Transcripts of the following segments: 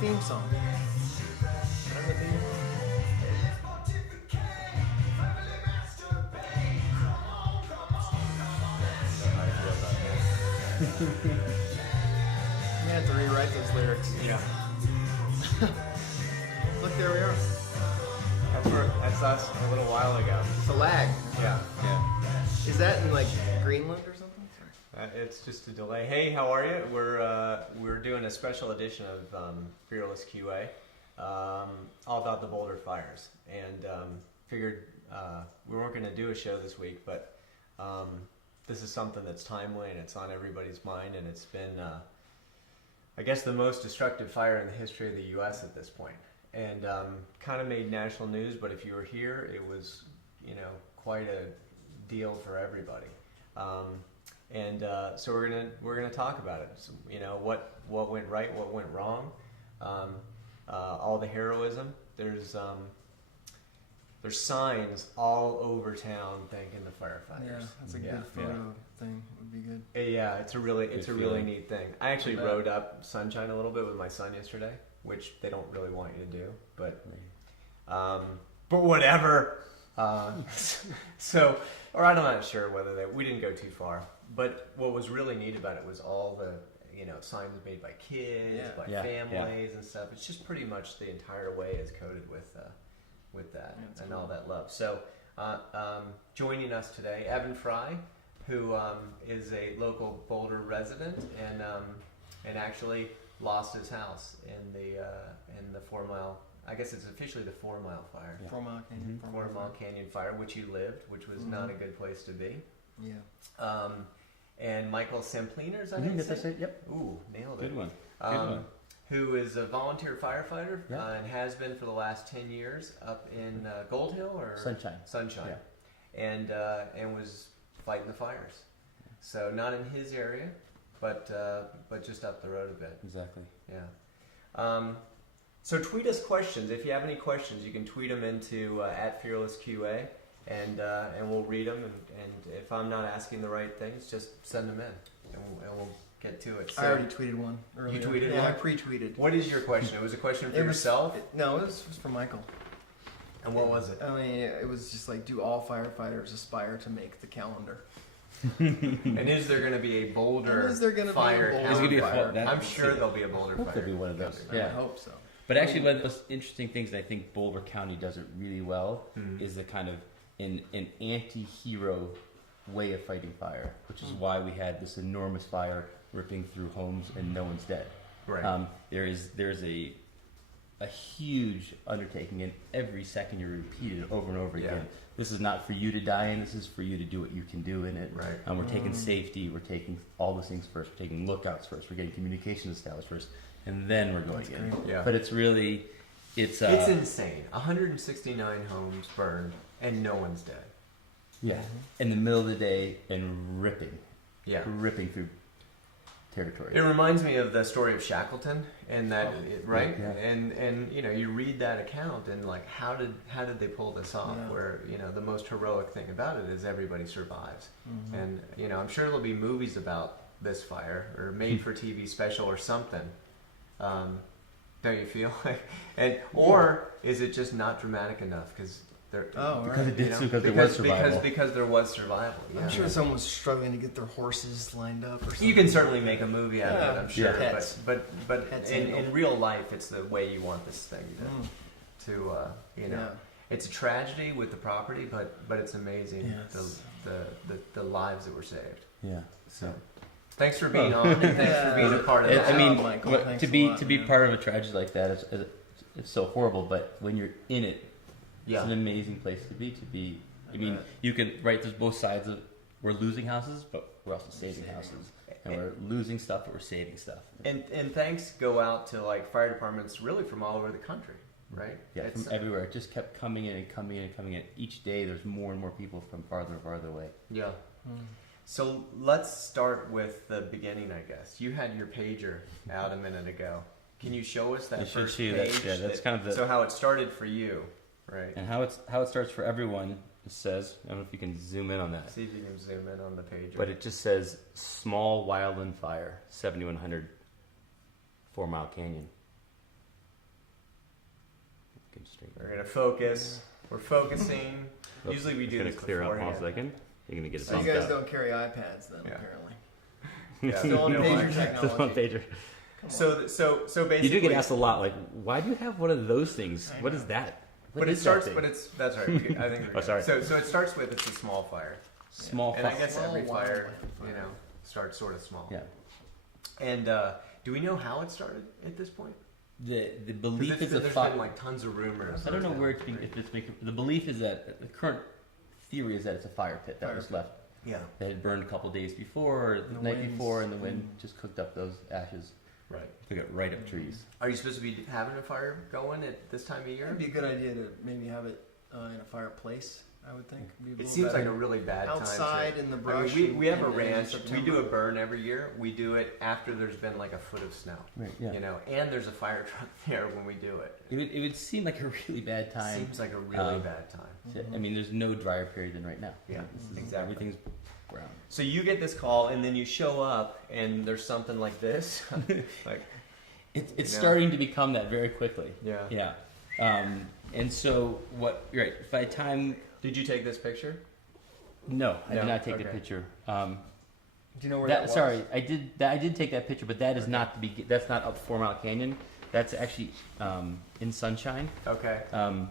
theme song. You have to rewrite those lyrics. Yeah. Look, there we are. That's us a little while ago. It's a lag. Yeah. Is that in like Greenland or something? It's just a delay. Hey, how are you? We're doing a special edition of Fearless QA, all about the Boulder Fires, and figured we weren't going to do a show this week, but this is something that's timely and it's on everybody's mind, and it's been, I guess, the most destructive fire in the history of the U.S. at this point, and kind of made national news. But if you were here, it was, quite a deal for everybody. So we're gonna talk about it. So, what went right, what went wrong, all the heroism. There's signs all over town thanking the firefighters. Yeah, that's a good photo thing. Would be good. Yeah, it's a really neat thing. I actually rode up Sunshine a little bit with my son yesterday, which they don't really want you to do, but whatever. I'm not sure whether we didn't go too far. But what was really neat about it was all the, signs made by kids, by families and stuff. It's just pretty much the entire way is coded with that and all that love. So joining us today, Evan Fry, who is a local Boulder resident and actually lost his house in the 4 Mile. I guess it's officially the 4 Mile fire. 4 Mile Canyon. 4 Mile Canyon fire, which you lived, which was not a good place to be. Yeah. And Michael Sampliner, is that Yes, that's it. Yep. Ooh, nailed it. Good one. Good one. Who is a volunteer firefighter and has been for the last 10 years up in Gold Hill or Sunshine, yeah. And was fighting the fires. So not in his area, but just up the road a bit. Exactly. Yeah. So tweet us questions. If you have any questions, you can tweet them into @FearlessQA, and we'll read them. And if I'm not asking the right things, just send them in, and we'll get to it. So, I already tweeted one earlier. You tweeted one? Yeah, I pre-tweeted. What is your question? It was a question for yourself? No, it was for Michael. And what was it? I mean, it was just like, do all firefighters aspire to make the calendar? And is there going to be a Boulder fire calendar? I'm sure there'll be a Boulder fire. There'll be one of those. I hope so. But actually, one of the most interesting things I think Boulder County does it really well is the kind of an anti-hero way of fighting fire, which is why we had this enormous fire ripping through homes and no one's dead. Right. There's a huge undertaking, and every second you're repeated over and over again. This is not for you to die in. This is for you to do what you can do in it. Right. We're taking safety. We're taking all those things first. We're taking lookouts first. We're getting communications established first, and then we're going in. Yeah. But it's really, it's insane. 169 homes burned and no one's dead. Yeah. In the middle of the day and ripping. Yeah. Ripping through territory. It reminds me of the story of Shackleton, and that right, Yeah. And you read that account and like how did they pull this off? Yeah. Where the most heroic thing about it is everybody survives, and I'm sure there'll be movies about this fire or made for TV special or something. Don't you feel like? Or is it just not dramatic enough because because there was survival. Yeah. I'm sure someone was struggling to get their horses lined up or something. You can certainly make a movie out of it, I'm sure. Pets. But in real life, it's the way you want this thing to It's a tragedy with the property, but it's amazing the lives that were saved. Yeah. So thanks for being on, and thanks for being a part of that. I mean, Michael, to be part of a tragedy like that it's so horrible, but when you're in it, it's an amazing place to be. I mean, you can there's both sides of we're losing houses, but we're also saving houses, and we're losing stuff, but we're saving stuff. And thanks go out to like fire departments really from all over the country, right? Yeah, from everywhere. It just kept coming in and coming in and coming in. Each day, there's more and more people from farther and farther away. Yeah. So let's start with the beginning, I guess. You had your pager out a minute ago. Can you show us that first page? That's kind of the. So how it started for you, right? And how it starts for everyone. It says, I don't know if you can zoom in on that. See if you can zoom in on the pager. But it just says small wildland fire, 7100 4 Mile Canyon. Get straight. We're gonna focus. We're focusing. Usually we do gonna this clear up beforehand. 1 second. You're gonna get it So you bumped guys up. don't carry iPads then, Yeah. apparently. Yeah. Still on No, pager Just one technology. pager. So basically, You do get asked a lot, like, why do you have one of those things? I What know. is that? What But it is that starts. thing? But it's that's right. I think. We're Oh, good. sorry. So it starts with it's a small fire, Small and I fire. guess every Small fire, wildland fire. starts sort of small. Yeah. And do we know how it started at this point? The 'Cause belief is a there's fire. been like tons of rumors. I don't know where it's being. If it's making, the belief is that the current theory is that it's a fire pit that Fire was pit. left. Yeah. That had burned a couple days before, or the The night winds. before, and the wind just cooked up those ashes. Right. Took it right up trees. Are you supposed to be having a fire going at this time of year? It'd be a good idea to maybe have it in a fireplace, I would think. Be a It little seems like better. a really bad outside time. in the I mean, brush. we have a in ranch. We September. do a burn every year. We do it after there's been like a foot of snow. Right. Yeah. And there's a fire truck there when we do it. It would seem like a really bad time. Seems like a really Um, bad time. I mean, there's no drier period than right now. Yeah, This is, exactly. Everything's brown. So you get this call, and then you show up, and there's something like this. like, It's You know? starting to become that very quickly. yeah. Yeah. And so what? Right. By the time. Did you take this picture? No, I No? did not take the Okay. picture. Do you know where that was? Sorry, I did take that picture, but that is not that's not up 4 Mile Canyon. That's actually in Sunshine. Okay.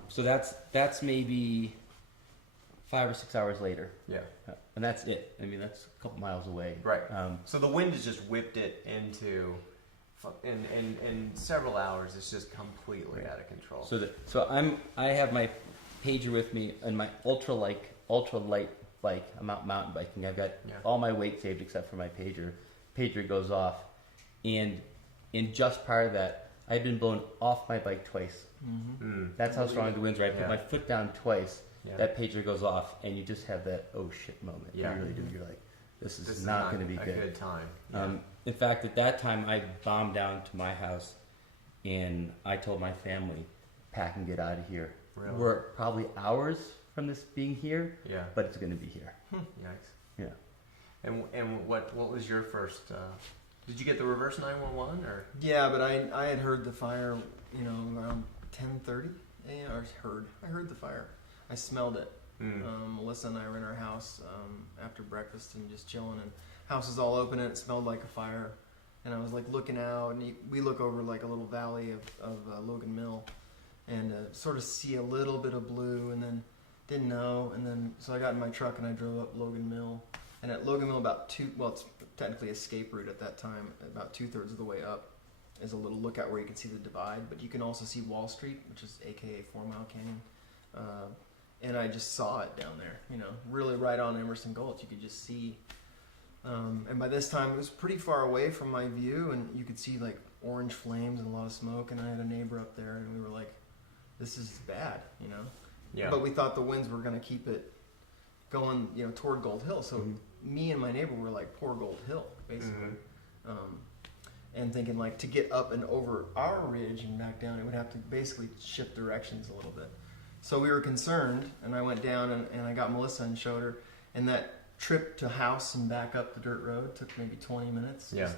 So that's maybe 5 or 6 hours later, Yeah. and that's it. I mean, that's a couple miles away. Right. Um, So the wind has just whipped it into, in several hours. It's just completely Right. out of control. I have my pager with me and my ultra light bike. I'm out mountain biking. I've got Yeah. all my weight saved except for my pager. Pager goes off, and just prior to that, I've been blown off my bike twice. Mm-hmm. That's how strong the winds are. I put Yeah. my foot down twice. Yeah. That pager goes off, and you just have that oh shit moment. Yeah. You really do. You're like, this is This is not going to be a good. good time. In fact, at that time, I bombed down to my house, and I told my family, pack and get out of here. Really? We're probably hours from this being here, Yeah. but it's going to be here. Yikes. Yeah. And what was your first? Did you get the reverse 911 or? Yeah, but I had heard the fire, around 10:30 a.m. I heard the fire. I smelled it. Melissa and I were in our house after breakfast and just chilling, and house was all open and it smelled like a fire. And I was like looking out, and we look over like a little valley of Logan Mill, and sort of see a little bit of blue, and then didn't know, and then so I got in my truck and I drove up Logan Mill, and at Logan Mill it's technically escape route at that time, about 2/3 of the way up is a little lookout where you can see the divide, but you can also see Wall Street, which is AKA 4 Mile Canyon. And I just saw it down there, really right on Emerson Gulch. You could just see. And by this time, it was pretty far away from my view, and you could see like orange flames and a lot of smoke. And I had a neighbor up there, and we were like, "This is bad," Yeah. But we thought the winds were going to keep it going, toward Gold Hill. So me and my neighbor were like, "Poor Gold Hill," basically. And thinking like to get up and over our ridge and back down, it would have to basically shift directions a little bit. So we were concerned, and I went down and I got Melissa and showed her, and that trip to house and back up the dirt road took maybe 20 minutes. Yeah.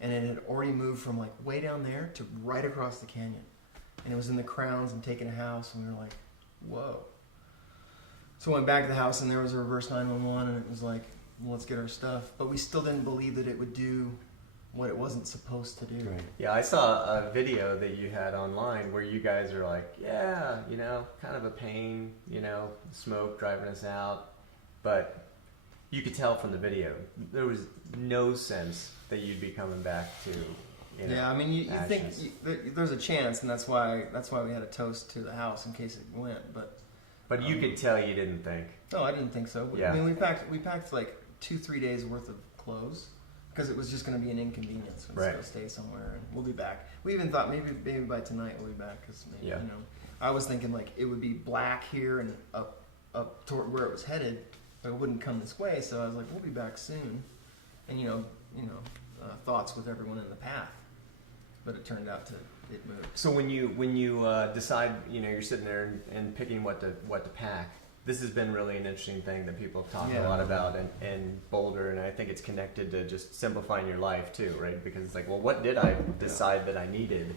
And it had already moved from like way down there to right across the canyon. And it was in the Crowns and taking a house, and we were like, whoa. So I went back to the house, and there was a reverse 911, and it was like, well, let's get our stuff. But we still didn't believe that it would do what it wasn't supposed to do. Right. Yeah, I saw a video that you had online where you guys are like, yeah, kind of a pain, smoke driving us out. But you could tell from the video, there was no sense that you'd be coming back to, Yeah, I mean, you think ashes. there's a chance, and that's why we had a toast to the house in case it went. But you could tell you didn't think. no, I didn't think so. Yeah. I mean, we packed like 2-3 days worth of clothes because it was just going to be an inconvenience. Let's Right. go stay somewhere, and we'll be back. We even thought maybe by tonight we'll be back because Yeah. I was thinking like it would be black here and up toward where it was headed, but it wouldn't come this way. So I was like, we'll be back soon, and thoughts with everyone in the path. But it turned out it moved. So when you decide, you're sitting there and picking what to pack. This has been really an interesting thing that people have talked a lot about in Boulder, and I think it's connected to just simplifying your life too, right? Because it's like, well, what did I decide that I needed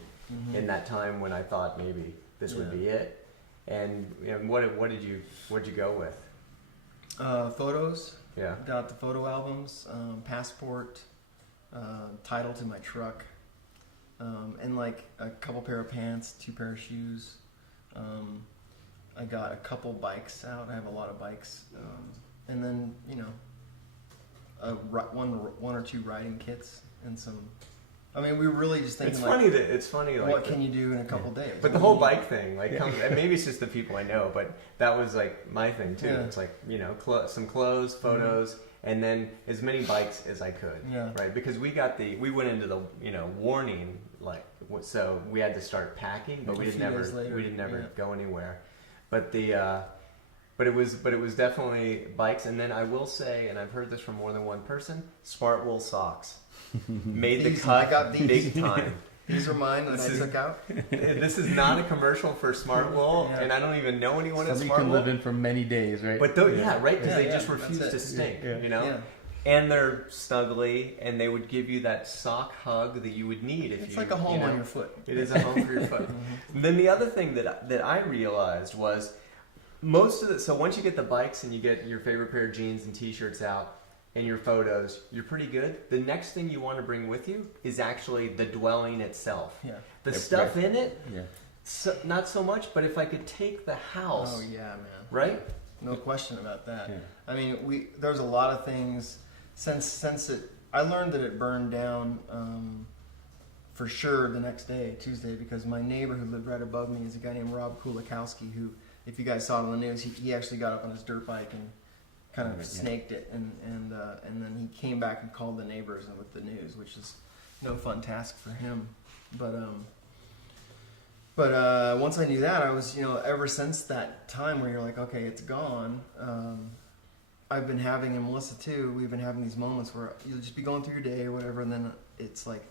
in that time when I thought maybe this would be it. And what'd you go with? Photos. Yeah. Got the photo albums, passport, title to my truck, and like a couple pair of pants, 2 pair of shoes. I got a couple bikes out. I have a lot of bikes, and then one or 2 riding kits and some. I mean, we were really just thinking. It's funny. Like, what can you do in a couple days? But the whole bike thing, like, maybe it's just the people I know, but that was like my thing too. Yeah. It's like some clothes, photos, and then as many bikes as I could. Yeah. Right. Because we went into the warning, like, so we had to start packing, but we didn't ever go anywhere. But But it was definitely bikes, and then I will say, and I've heard this from more than one person, Smart Wool socks made the cut. I got these. Big time. These are mine that I took out. This is not a commercial for Smart Wool, and I don't even know anyone at Smart Wool. Somebody can live in for many days, right? But right, because they just refuse to stink, Yeah. And they're snuggly, and they would give you that sock hug that you would need if it's like a home on your foot. It is a home for your foot. And then the other thing that I realized was, so once you get the bikes and you get your favorite pair of jeans and t-shirts out and your photos, you're pretty good. The next thing you want to bring with you is actually the dwelling itself. Yeah. The stuff in it, not so much, but if I could take the house. Oh yeah, man. Right? No question about that. Yeah. I mean, there's a lot of things since I learned that it burned down for sure the next day, Tuesday, because my neighbor who lived right above me is a guy named Rob Kulikowski, who, if you guys saw it on the news, he actually got up on his dirt bike and kind of snaked it, and then he came back and called the neighbors with the news, which is no fun task for him. But once I knew that, I was, ever since that time where you're like, okay, it's gone. I've been having, and Melissa too, we've been having these moments where you'll just be going through your day or whatever, and then it's like,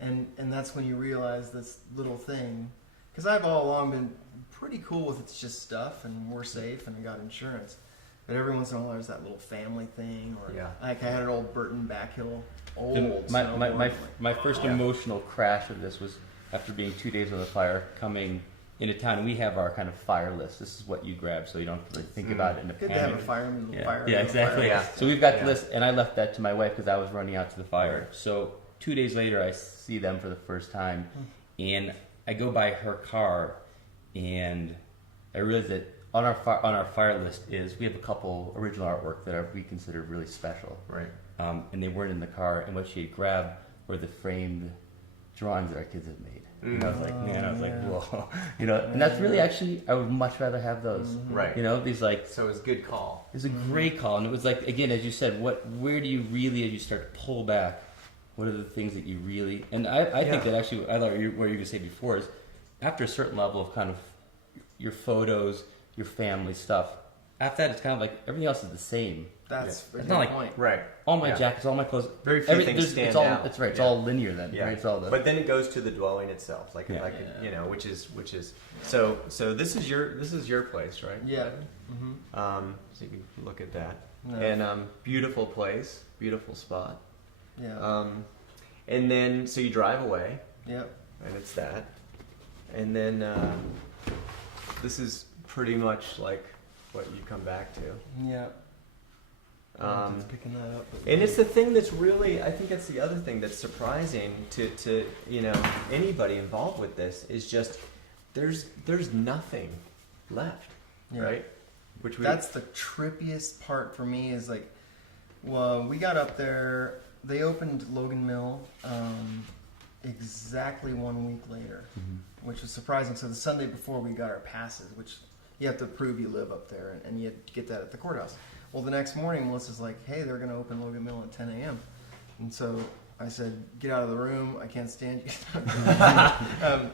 and that's when you realize this little thing. Because I've all along been pretty cool with it's just stuff, and we're safe, and I got insurance. But every once in a while, there's that little family thing, or like I had an old Burton Backhill, my first emotional crash of this was after being 2 days on the fire, coming into town. We have our kind of fire list. This is what you grab, so you don't really think about it in a panic. Good to have a fireman. Yeah, exactly. Yeah. So we've got the list, and I left that to my wife because I was running out to the fire. So 2 days later, I see them for the first time, and I go by her car, and I realize that on our fire list we have a couple original artwork that we consider really special. Right. And they weren't in the car, and what she had grabbed were the framed drawings that our kids had made. And I was like, whoa, and that's really actually, I would much rather have those. Right. These like. So it was a good call. It was a great call, and it was like, again, as you said, where do you really, as you start to pull back, what are the things that you really, and I think that actually, I thought what you were going to say before is, after a certain level of kind of your photos, your family stuff, after that, it's kind of like everything else is the same. That's a good like, point. Right. All my jackets, all my clothes. Very few things stand out. That's right. It's all linear then. Yeah. Right? It's all but then it goes to the dwelling itself, which is so this is your place, right? Yeah. So you can look at that. No. And beautiful place, beautiful spot. Yeah. And then so you drive away. Yep. And it's that. And then this is pretty much like what you come back to. Yeah. Picking that up. And it's the thing that's really, I think that's the other thing that's surprising to anybody involved with this is just there's nothing left, right? That's the trippiest part for me is like, well, we got up there, they opened Logan Mill exactly 1 week later, which was surprising. So the Sunday before we got our passes, which you have to prove you live up there, and you have to get that at the courthouse. Well, the next morning, Melissa's like, hey, they're going to open Logan Mill at 10 a.m. And so I said, get out of the room. I can't stand you.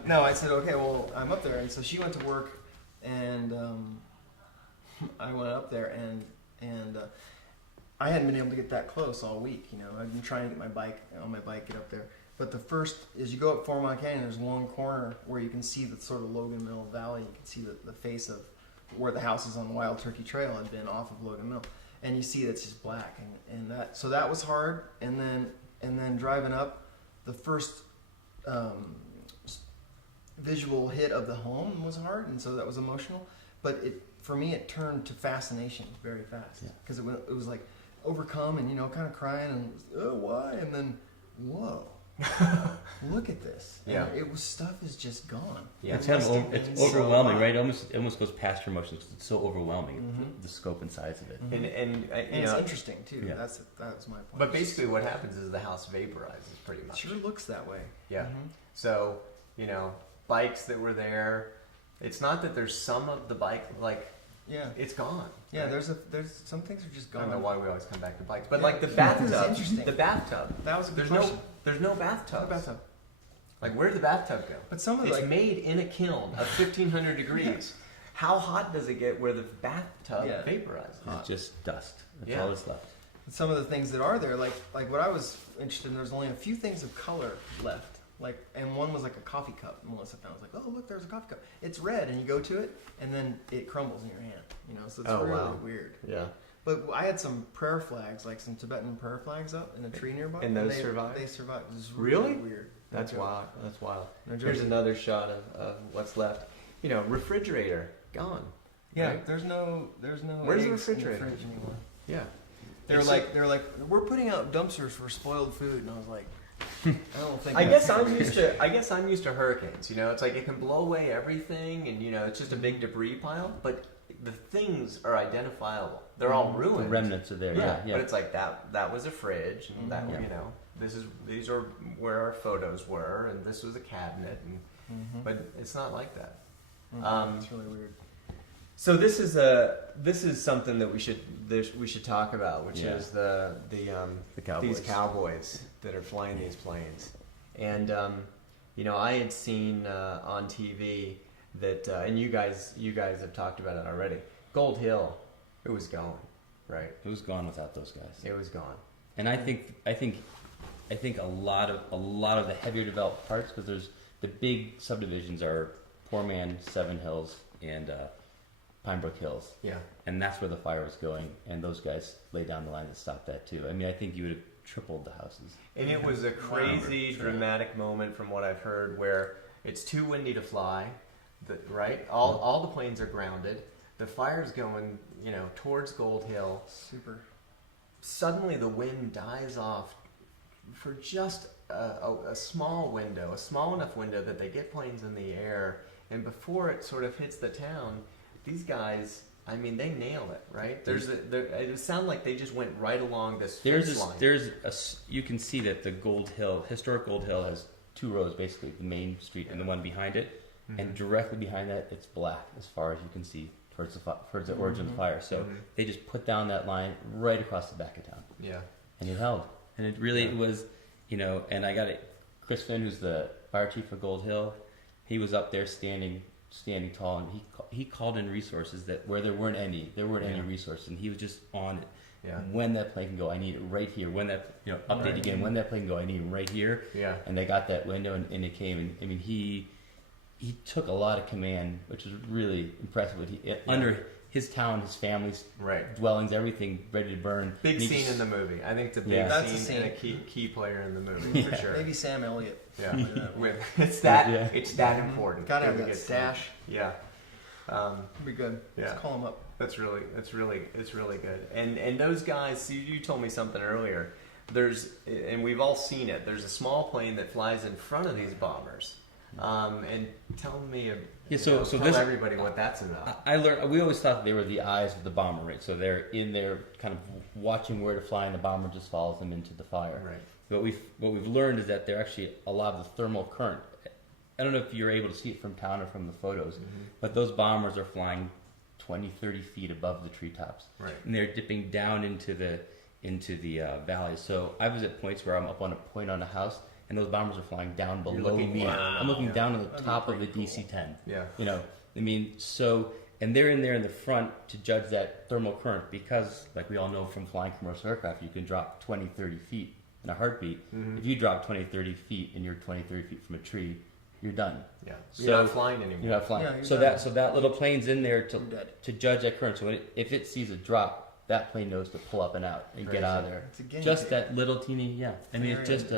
No, I said, okay, well, I'm up there. And so she went to work, and I went up there, and I hadn't been able to get that close all week. I've been trying to get get up there. But the first, as you go up Four-Mile Canyon, there's one corner where you can see the sort of Logan Mill Valley. You can see the face of where the houses on Wild Turkey Trail had been off of Logan Mill, and you see it's just black, and that was hard. And then driving up, the first visual hit of the home was hard, and so that was emotional. But for me, it turned to fascination very fast because it was like overcome and kind of crying and why, and then whoa. Look at this. Yeah. And stuff is just gone. Yeah. It's overwhelming, right? It almost goes past your emotions. It's so overwhelming, the scope and size of it. And it's interesting too. Yeah. That's my point. But basically what happens is the house vaporizes pretty much. It sure looks that way. Yeah. So, bikes that were there, it's not that there's some of the bike, it's gone. Yeah, right? there's some things are just gone. I don't know why we always come back to bikes, but like the bathtub, That was a good there's question. there's no bathtub. No bathtub. Like where'd the bathtub go? But some of it's made in a kiln of 1500 degrees. How hot does it get where the bathtub vaporizes? It's just dust. That's all that's left. Some of the things that are there, like what I was interested in, there's only a few things of color left. And one was like a coffee cup. Melissa found. I was like, oh look, there's a coffee cup. It's red, and you go to it, and then it crumbles in your hand. So it's really weird. Yeah. But I had some prayer flags, like some Tibetan prayer flags up in a tree nearby. And those survived? They survived. It was really weird. That's wild. That's wild. No Here's another shot of what's left. Refrigerator gone. Yeah, right? There's no. Where's the eggs refrigerator in the fridge anymore? Yeah. They're like, we're putting out dumpsters for spoiled food, and I was like, I don't think. I guess I'm used to hurricanes. It's like it can blow away everything, and it's just a big debris pile. But the things are identifiable. They're all ruined. The remnants are there. Yeah. But it's like that was a fridge, and that these are where our photos were, and this was a cabinet, and but it's not like that. It's really weird. So this is something that we should talk about, which is the cowboys. These cowboys that are flying these planes, and I had seen on TV that, and you guys have talked about it already. Gold Hill, it was gone, right? It was gone without those guys. It was gone, and I think a lot of the heavier developed parts, because there's the big subdivisions are Poor Man, Seven Hills, and Pinebrook Hills. Yeah. And that's where the fire was going, and those guys laid down the line to stop that too. I mean, I think you would have tripled the houses. And it was a crazy, dramatic moment from what I've heard where it's too windy to fly, right? All the planes are grounded. The fire's going, towards Gold Hill. Super. Suddenly the wind dies off for just a small window, a small enough window that they get planes in the air, and before it sort of hits the town, these guys, I mean, they nail it, right? It sounds like they just went right along this fence line. You can see that the historic Gold Hill has two roads, basically, the main street and the one behind it, and directly behind that, it's black as far as you can see towards the origin of the fire. So they just put down that line right across the back of town. Yeah. And it held. And it really was, and I got it. Chris Finn, who's the fire chief for Gold Hill, he was up there standing tall, and he called in resources that where there weren't any resources, and he was just on it. Yeah. When that plane can go, I need it right here. When that update again, when that plane can go, I need it right here. Yeah. And they got that window, and it came. And I mean, he took a lot of command, which was really impressive. Under his town, his family's dwellings, everything ready to burn. Big scene in the movie. I think it's a big scene and a key player in the movie for sure. Maybe Sam Elliott. Yeah, it's that important. Gotta have that stash. Yeah, be good. Yeah. Let's call him up. It's really good. And those guys. See, you told me something earlier. And we've all seen it. There's a small plane that flies in front of these bombers. And tell me, tell everybody what that's about. I learned. We always thought they were the eyes of the bomber, right? So they're in there, kind of watching where to fly, and the bomber just follows them into the fire. Right. What we've learned is that they're actually a lot of the thermal current. I don't know if you're able to see it from town or from the photos, but those bombers are flying 20, 30 feet above the treetops, right? And they're dipping down into the valley. So I was at points where I'm up on a point on a house, and those bombers are flying down below me. I'm looking down at the top of the DC-10. Yeah. I mean, and they're in there in the front to judge that thermal current, because, like we all know from flying commercial aircraft, you can drop 20, 30 feet in a heartbeat. If you drop 20, 30 feet and you're 20, 30 feet from a tree, you're done. Yeah. You're not flying anymore. You're not flying. Yeah, so that little plane's in there to judge that current. So if it sees a drop, that plane knows to pull up and out and get out of there. Just that little teeny, I mean, it's just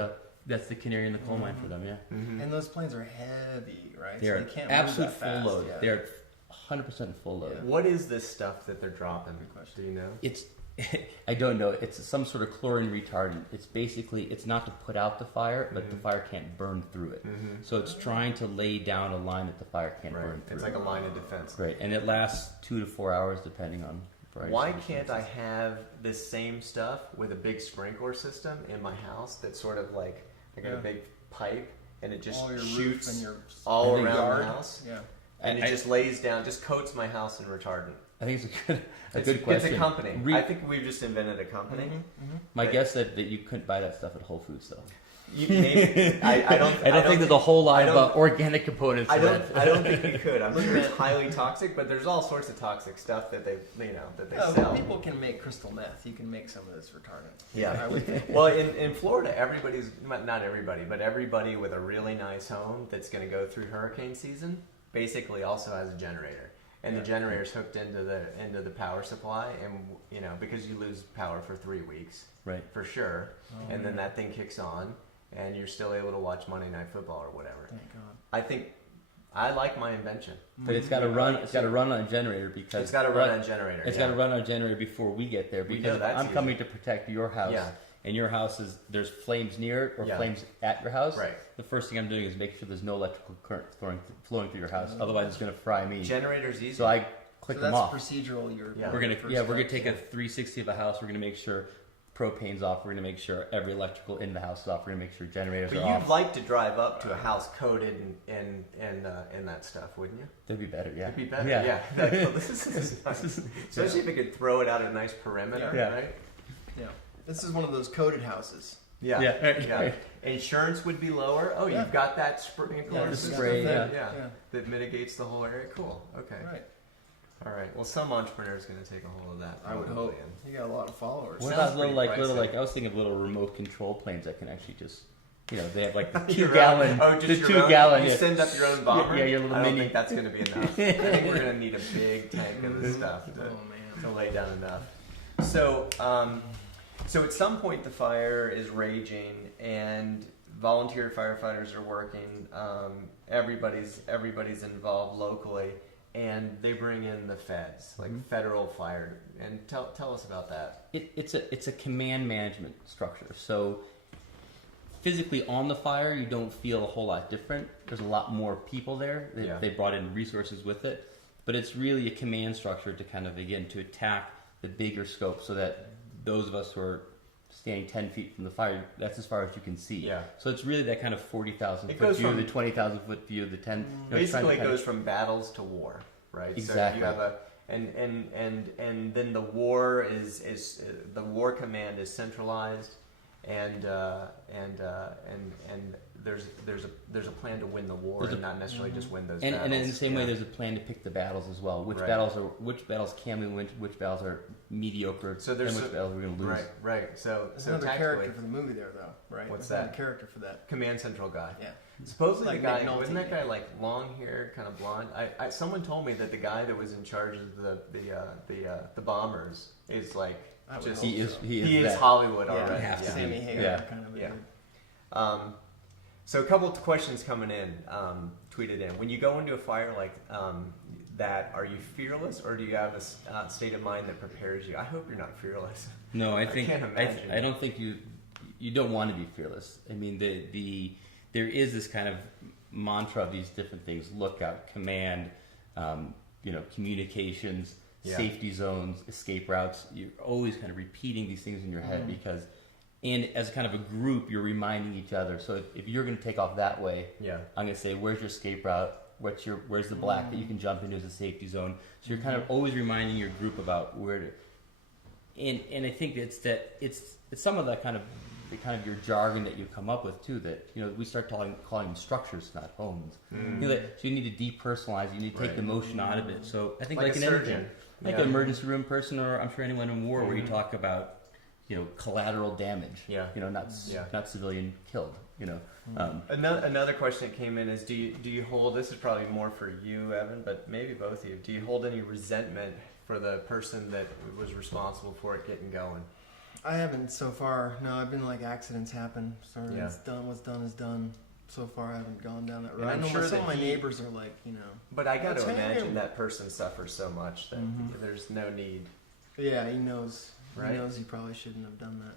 That's the canary in the coal mine for them, yeah. Mm-hmm. And those planes are heavy, right? They're they can't absolute move that full fast. load. Yeah. They're 100% full load. Yeah. What is this stuff that they're dropping? Good question. Do you know? It's I don't know. It's some sort of chlorine retardant. It's basically it's not to put out the fire, but the fire can't burn through it. Mm-hmm. So it's trying to lay down a line that the fire can't burn through. It's like a line of defense. Right, and it lasts 2 to 4 hours depending on. Why can't I have this same stuff with a big sprinkler system in my house that's sort of like I got a big pipe and it just shoots all around the house? Yeah. And it just lays down, just coats my house in retardant. I think it's a good question. It's a company. I think we've just invented a company. Mm-hmm. My guess that you couldn't buy that stuff at Whole Foods though. Maybe. I don't think there's a whole lot of organic components. I don't think you could. I'm sure it's highly toxic, but there's all sorts of toxic stuff that they sell. People can make crystal meth. You can make some of this retardant. Yeah. Well, in Florida, everybody's not everybody, but everybody with a really nice home that's going to go through hurricane season basically also has a generator. And the generator's hooked into the power supply, and because you lose power for 3 weeks, right, for sure, and then that thing kicks on, and you're still able to watch Monday Night Football or whatever. Thank God. I think I like my invention, but it's got to run. It's got to run on a generator because it's got to run on a generator. It's got to run on a generator before we get there because I'm coming to protect your house. Yeah. And your house there's flames near it or flames at your house. Right. The first thing I'm doing is making sure there's no electrical current flowing through your house. Otherwise, it's going to fry me. Generator's easy. So I click them off. Procedural. We're gonna take a 360 of a house. We're gonna make sure propane's off. We're gonna make sure every electrical in the house is off. We're gonna make sure generators are off. But you'd like to drive up to a house coated in that stuff, wouldn't you? That'd be better. Yeah. It'd be better. Yeah. Like, well, this is nice. Especially if it could throw it out a nice perimeter. Yeah. Right. Yeah. This is one of those coated houses. Yeah. Yeah. Insurance would be lower. Oh, you've got that sprinkler the system spray. that mitigates the whole area. Cool. Okay. Right. All right. Well, some entrepreneur is going to take a hold of that. I would hope. You got a lot of followers. What about little I was thinking of little remote control planes that can actually just. They have like the 2 gallon. The 2 gallon. You send up your own bomber. Yeah, your little mini. I don't think that's going to be enough. I think we're going to need a big tank of this stuff to lay down enough. So at some point the fire is raging and volunteer firefighters are working. Everybody's involved locally, and they bring in the feds, like federal fire. And tell us about that. It's a command management structure. So physically on the fire, you don't feel a whole lot different. There's a lot more people there. They brought in resources with it, but it's really a command structure to kind of to attack the bigger scope, so that those of us who are standing 10 feet from the fire, that's as far as you can see. Yeah. So it's really that kind of 40,000 foot view, the 20,000 foot view, the 10. Basically, it goes from battles to war, right? Exactly. So you have and then the war is the war command is centralized, and there's a plan to win the war, and not necessarily just win those battles. And in the same way, there's a plan to pick the battles as well. Which battles can we win? Which battles are mediocre? So there's which battles we're going to lose. Right. So another character for the movie there, though, right? What's that? Another character for that command central guy. Yeah. Supposedly the guy wasn't that guy like long haired, kind of blonde. Someone told me that the guy that was in charge of the bombers is like just he is Hollywood already. Sammy Hagar kind of. Yeah. So a couple of questions coming in, tweeted in. When you go into a fire like that, are you fearless, or do you have a state of mind that prepares you? I hope you're not fearless. No, I can't imagine. I don't think you don't want to be fearless. I mean, there is this kind of mantra of these different things: lookout, command, communications, safety zones, escape routes. You're always kind of repeating these things in your head because. And as kind of a group, you're reminding each other. So if you're going to take off that way, I'm going to say, where's your escape route? Where's the black that you can jump into as a safety zone? So you're kind of always reminding your group about where to. And I think it's some of that kind of your jargon that you come up with too. That we start calling them structures, not homes. So you need to depersonalize. You need to take the emotion out of it. So I think like an surgeon, like an emergency room person, or I'm sure anyone in war, where you talk about. Collateral damage. Not civilian killed. Another question that came in is, do you hold? This is probably more for you, Evan, but maybe both of you. Do you hold any resentment for the person that was responsible for it getting going? I haven't so far. No, I've been like accidents happen. So it's done. What's done is done. So far, I haven't gone down that road. I know sure some of my neighbors are like, But I got to imagine that person suffers so much that there's no need. Yeah, he knows. Right? He knows he probably shouldn't have done that.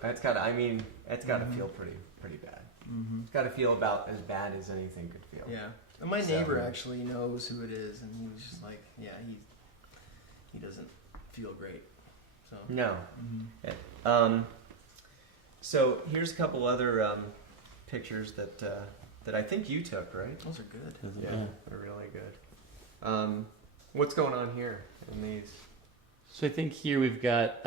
That's got to. I mean, it's got to feel pretty bad. It's got to feel about as bad as anything could feel. Yeah. And my neighbor actually knows who it is, and he was just like, yeah, he doesn't feel great. So no. Yeah. So here's a couple other pictures that I think you took, right? Those are good. Yeah, they're really good. What's going on here in these? So I think here we've got,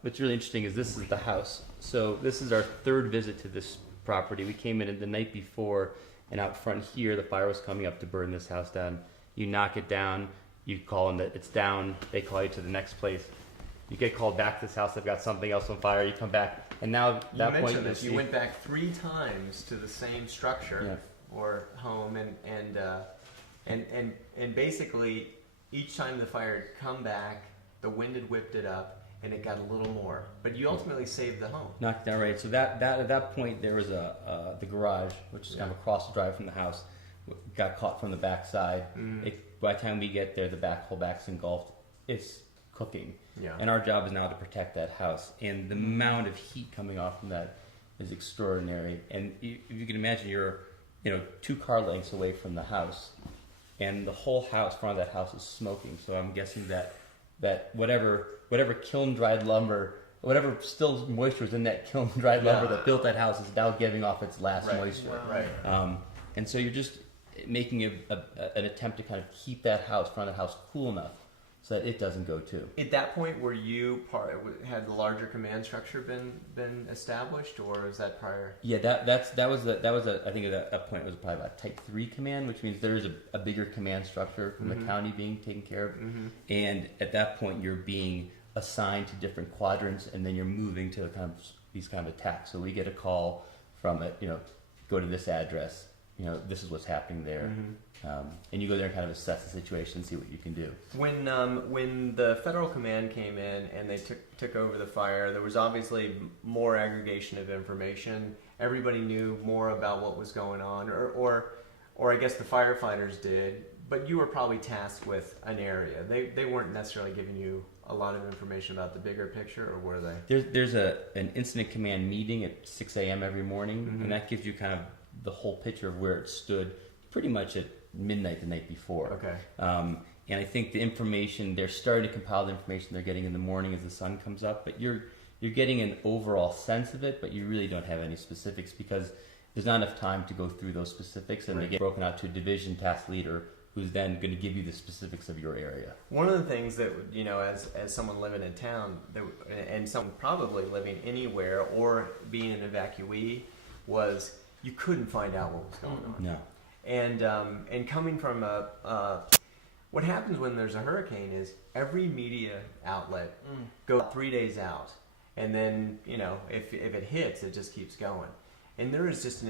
what's really interesting is this is the house. So this is our third visit to this property. We came in the night before, and out front here, the fire was coming up to burn this house down. You knock it down, you call them that it's down, they call you to the next place. You get called back to this house, they've got something else on fire, you come back, and now at that point... You mentioned this, you went back 3 times to the same structure or home, and basically each time the fire had come back, the wind had whipped it up, and it got a little more. But you ultimately saved the home. Knocked down, right. So that at that point, there was the garage, which is kind of across the drive from the house, got caught from the back side. By the time we get there, the whole back's engulfed. It's cooking. Yeah. And our job is now to protect that house. And the amount of heat coming off from that is extraordinary. And if you can imagine, you're 2 car lengths away from the house, and the whole house, front of that house, is smoking. So I'm guessing that whatever kiln dried lumber, whatever still moisture was in that kiln dried lumber that built that house is now giving off its last moisture. Wow. Right. And so you're just making an attempt to kind of keep that house, front of the house, cool enough so that it doesn't go too. At that point, were you had the larger command structure been established, or is that prior? Yeah, that was I think at that point it was probably about Type 3 command, which means there is a bigger command structure from the county being taken care of, and at that point you're being assigned to different quadrants, and then you're moving to these kind of attacks. So we get a call from it, go to this address. This is what's happening there. And you go there and kind of assess the situation and see what you can do. When the federal command came in and they took over the fire, there was obviously more aggregation of information. Everybody knew more about what was going on, or I guess the firefighters did, but you were probably tasked with an area. They weren't necessarily giving you a lot of information about the bigger picture, or were they? There's an incident command meeting at 6 a.m. every morning, and that gives you kind of the whole picture of where it stood pretty much at midnight the night before. Okay. And I think the information, they're starting to compile the information they're getting in the morning as the sun comes up, but you're getting an overall sense of it, but you really don't have any specifics because there's not enough time to go through those specifics, and they get broken out to a division task leader who's then going to give you the specifics of your area. One of the things that, as someone living in town, and someone probably living anywhere or being an evacuee, was you couldn't find out what was going on. No. And coming from what happens when there's a hurricane is every media outlet goes 3 days out, and then if it hits, it just keeps going. And there is just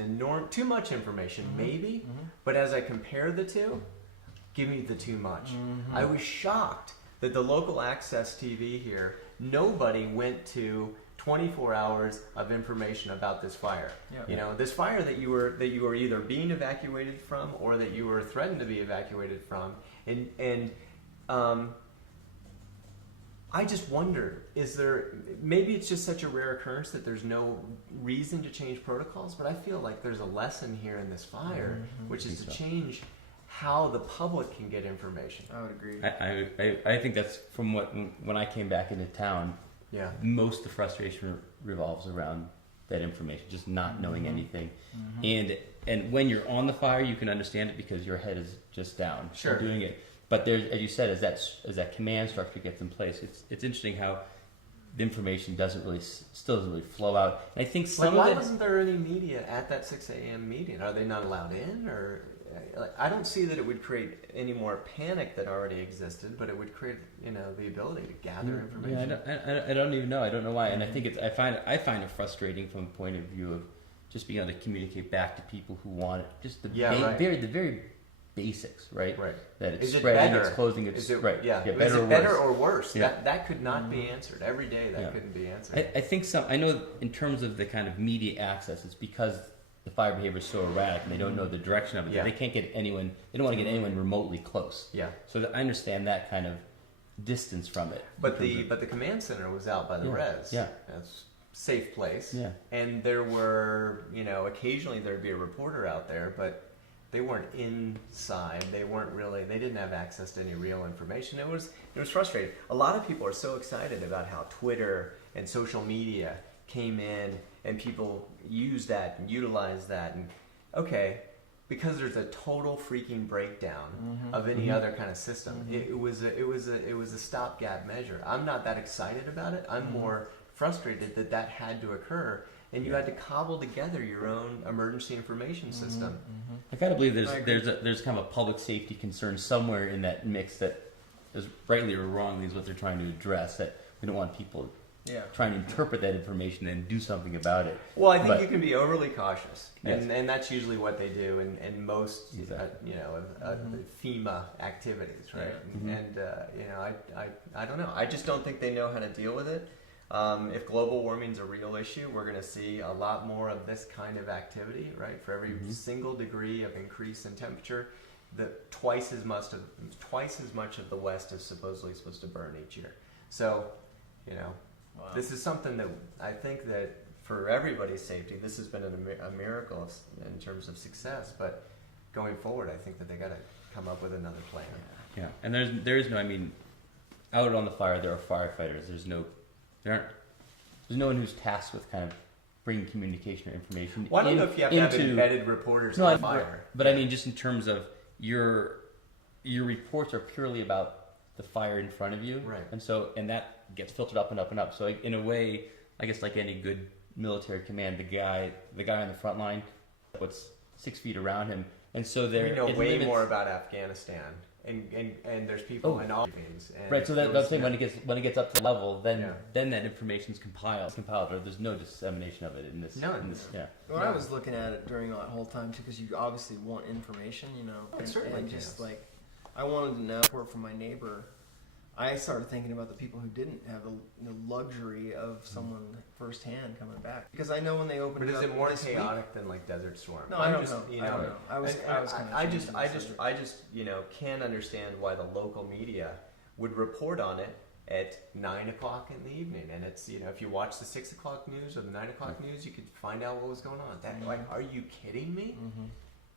too much information, maybe, but as I compare the two, give me the too much. I was shocked that the local access TV here, nobody went to 24 hours of information about this fire. This fire that you were either being evacuated from or that you were threatened to be evacuated from, and I just wonder, maybe it's just such a rare occurrence that there's no reason to change protocols, but I feel like there's a lesson here in this fire, which is to change how the public can get information. I would agree. I think that's from when I came back into town. Yeah. Most of the frustration revolves around that information, just not knowing anything. And when you're on the fire, you can understand it because your head is just down. Sure. Doing it. But there's, as you said, as that command structure gets in place, it's interesting how the information still doesn't really flow out. And I think why wasn't there any media at that 6 a.m. meeting? Are they not allowed in, or? I don't see that it would create any more panic that already existed, but it would create, the ability to gather information. Yeah, I don't even know. I don't know why. And I think I find it frustrating from the point of view of just being able to communicate back to people who want it. Just the very basics, right? Right. That it's is spreading, it better? it's closing, it's right. Yeah. Yeah, Is it better or worse? Yeah. That could not be answered. Every day that couldn't be answered. I think I know in terms of the kind of media access, it's because the fire behavior is so erratic and they don't know the direction of it. Yeah. They can't get anyone, they don't want to get anyone remotely close. Yeah. So I understand that kind of distance from it. But the command center was out by the res. Yeah. It's a safe place. Yeah. And there were, occasionally there'd be a reporter out there, but they weren't inside. They didn't have access to any real information. It was frustrating. A lot of people are so excited about how Twitter and social media came in and people use that and utilize that, and because there's a total freaking breakdown of any other kind of system. It was a stopgap measure. I'm not that excited about it. I'm more frustrated that had to occur, and you had to cobble together your own emergency information system. I gotta believe there's kind of a public safety concern somewhere in that mix that is rightly or wrongly is what they're trying to address. That we don't want people trying to interpret that information and do something about it. Well, I think you can be overly cautious, and that's usually what they do in most FEMA activities, right? Yeah. And I don't know. I just don't think they know how to deal with it. If global warming is a real issue, we're going to see a lot more of this kind of activity, right? For every single degree of increase in temperature, twice as much of the West is supposedly supposed to burn each year. So, this is something that I think that for everybody's safety, this has been a miracle in terms of success. But going forward, I think that they got to come up with another plan. Yeah, and there's no, out on the fire there are firefighters. There's no one who's tasked with kind of bringing communication or information. Well, I don't know if you have to have embedded reporters on fire. But just in terms of your reports are purely about the fire in front of you, right? And that gets filtered up and up and up. So in a way, I guess like any good military command, the guy on the front line, what's 6 feet around him, and so we know way more about Afghanistan. And there's people in all things. Right, so that's the thing. When it gets up to level, then that information's compiled, or there's no dissemination of it in this. When I was looking at it during that whole time too, because you obviously want information, and just like I wanted to know from my neighbor. I started thinking about the people who didn't have the luxury of someone firsthand coming back, because I know when they opened it up. But is it more chaotic than like Desert Storm? No, I don't know. I just can't understand why the local media would report on it at 9 o'clock in the evening, and it's if you watch the 6 o'clock news or the 9 o'clock news, you could find out what was going on. Are you kidding me?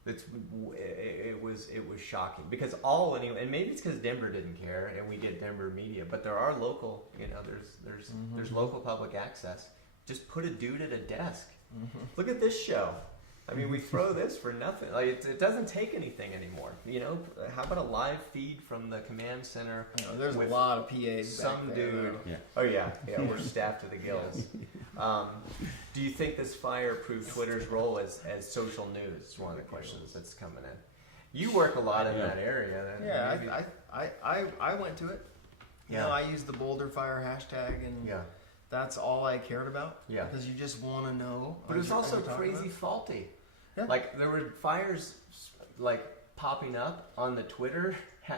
It was shocking, because and maybe it's because Denver didn't care and we get Denver media, but there are local, there's local public access. Just put a dude at a desk. Look at this show. We throw this for nothing. It doesn't take anything anymore. How about a live feed from the command center? There's a lot of PAs. Some back there, dude. though. Oh yeah, we're staffed to the gills. Do you think this fire proved Twitter's role as social news? Is one of the questions that's coming in. You work a lot in that area. I went to it. I used the Boulder Fire hashtag, and that's all I cared about. Yeah, because you just want to know. But it was also crazy faulty. Yeah. Like there were fires popping up on the Twitter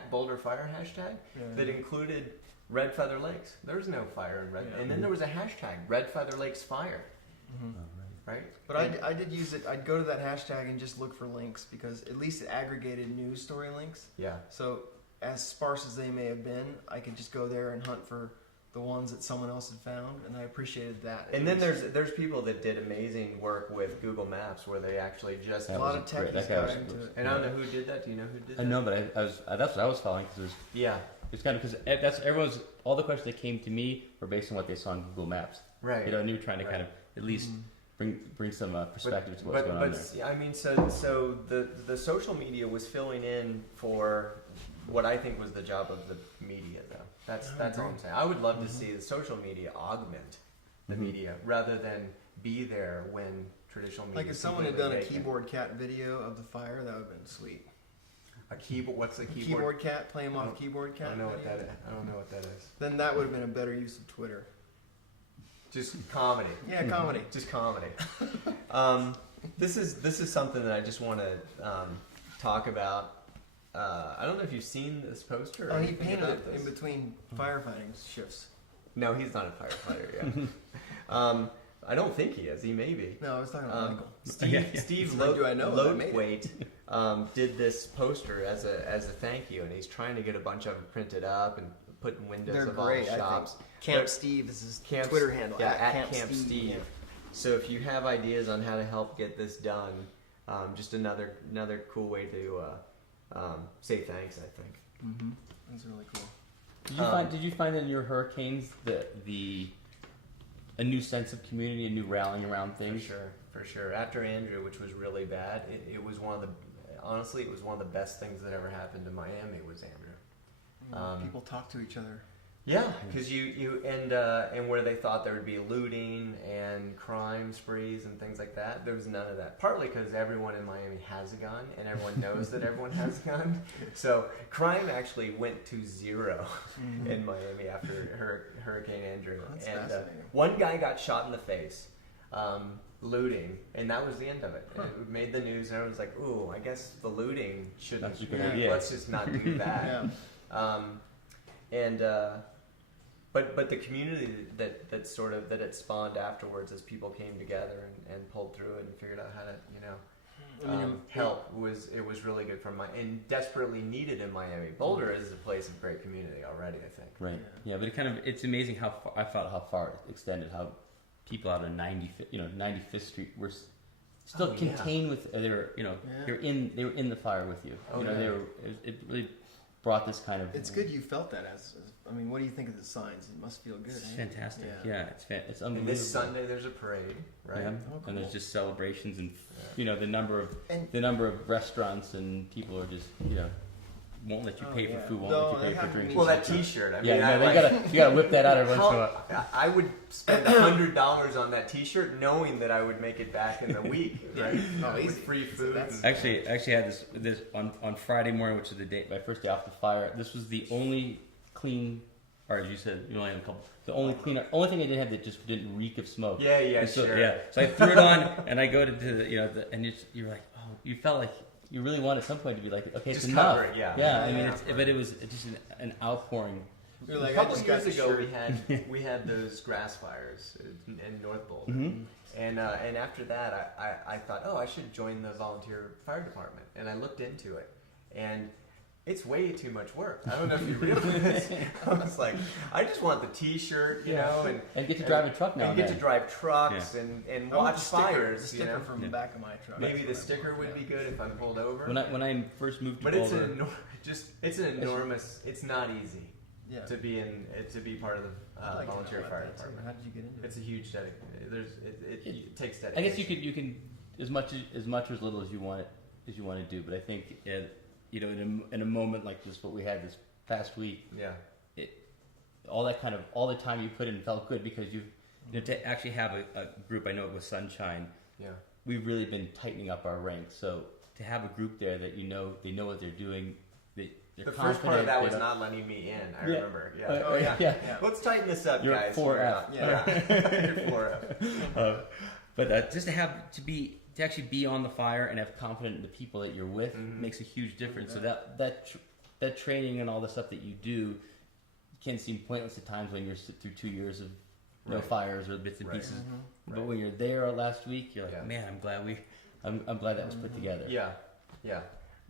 Boulder Fire hashtag that included Red Feather Lakes. There was no fire in Red, and then there was a hashtag Red Feather Lakes Fire. Right? But I did use it. I'd go to that hashtag and just look for links, because at least it aggregated news story links. Yeah. So as sparse as they may have been, I could just go there and hunt for the ones that someone else had found, and I appreciated that. And then there's people that did amazing work with Google Maps, where they actually just a lot of techies got into it. And I don't know who did that. Do you know who did that? I know, but that's what I was following, because it's kind of because all the questions that came to me were based on what they saw on Google Maps. Right. And you were trying to kind of at least bring some perspective to what's going on there. So the social media was filling in for what I think was the job of the media, though. That's all I'm saying. I would love to see the social media augment the media rather than be there when traditional media. Like if someone had done a keyboard cat video of the fire, that would have been sweet. A keyboard? What's a keyboard? Keyboard cat, play him off keyboard cat. I don't know what that is. I don't know what that is. Then that would have been a better use of Twitter. Just comedy. Yeah, comedy. Just comedy. This is something that I just want to talk about. I don't know if you've seen this poster. Oh, he painted it in between firefighting shifts. No, he's not a firefighter. Yeah. I don't think he is. He may be. No, I was talking about Michael. Steve Loatwaite did this poster as a thank you, and he's trying to get a bunch of them printed up and put in windows of all the shops. Camp Steve is his Twitter handle. Yeah, at Camp Steve. Yeah. So if you have ideas on how to help get this done, just another cool way to say thanks, I think. Mm-hmm. That's really cool. Did you find in your hurricanes a new sense of community, a new rallying around things? For sure. After Andrew, which was really bad, it was one of the best things that ever happened to Miami was Andrew. People talk to each other. Yeah, because and where they thought there would be looting and crime sprees and things like that, there was none of that. Partly because everyone in Miami has a gun and everyone knows that everyone has a gun. So crime actually went to zero in Miami after Hurricane Andrew. That's and fascinating. One guy got shot in the face looting, and that was the end of it. Huh. It made the news, and everyone's like, "Ooh, I guess the looting shouldn't. That's a good idea. Let's just not do that." But the community that it spawned afterwards as people came together and pulled through it and figured out how to help was really good for and desperately needed in Miami. Boulder is a place of great community already, I think. Right. Yeah, but it's amazing how far it extended. How people out of 95th Street were still contained with they were in the fire with you. It really brought this kind of. It's good you felt that what do you think of the signs? It must feel good. It's fantastic. Yeah, it's unbelievable. And this Sunday there's a parade, right? Yeah. Oh, cool. And there's just celebrations and the number of restaurants and people are just won't let you pay for food, won't let you pay for drinks. Well, that T-shirt. You gotta whip that out every once in a while. I would spend $100 on that T-shirt, knowing that I would make it back in the week, right? With free food. Actually, I had this on Friday morning, which is my first day off the fire. This was the only clean, or as you said, you only had a couple. The only thing I didn't have that just didn't reek of smoke. Yeah, so, sure. Yeah, so I threw it on, and I go and you're like, oh, you felt like. You really want at some point to be like, okay, it's just enough. Cover it, yeah. But it was just an outpouring. You're like, a couple years ago, we had those grass fires in North Boulder, and after that, I thought, I should join the volunteer fire department, and I looked into it, and it's way too much work. I don't know if you realize. I was like, I just want the T-shirt, and get to drive a truck now. And get to drive trucks and watch fires. The sticker from the back of my truck. Maybe the sticker would be good if I'm pulled over. When I first moved to Boulder, it's an enormous. It's not easy to be part of the volunteer fire department. How did you get into it? It's a huge dedication. It takes dedication. I guess you can as much or as little as you want to do, but I think. In a moment like this, what we had this past week, all the time you put in felt good because to actually have a group. I know it was Sunshine. Yeah, we've really been tightening up our ranks. So to have a group there that they know what they're doing. The first part of that was not letting me in. I remember. Yeah. Let's tighten this up, You're guys. 4F. You're 4F. But just to actually be on the fire and have confidence in the people that you're with makes a huge difference. So that training and all the stuff that you do can seem pointless at times when you're through 2 years of no fires or bits and pieces. But when you're there last week, you're like, man, I'm glad that was put together. Yeah.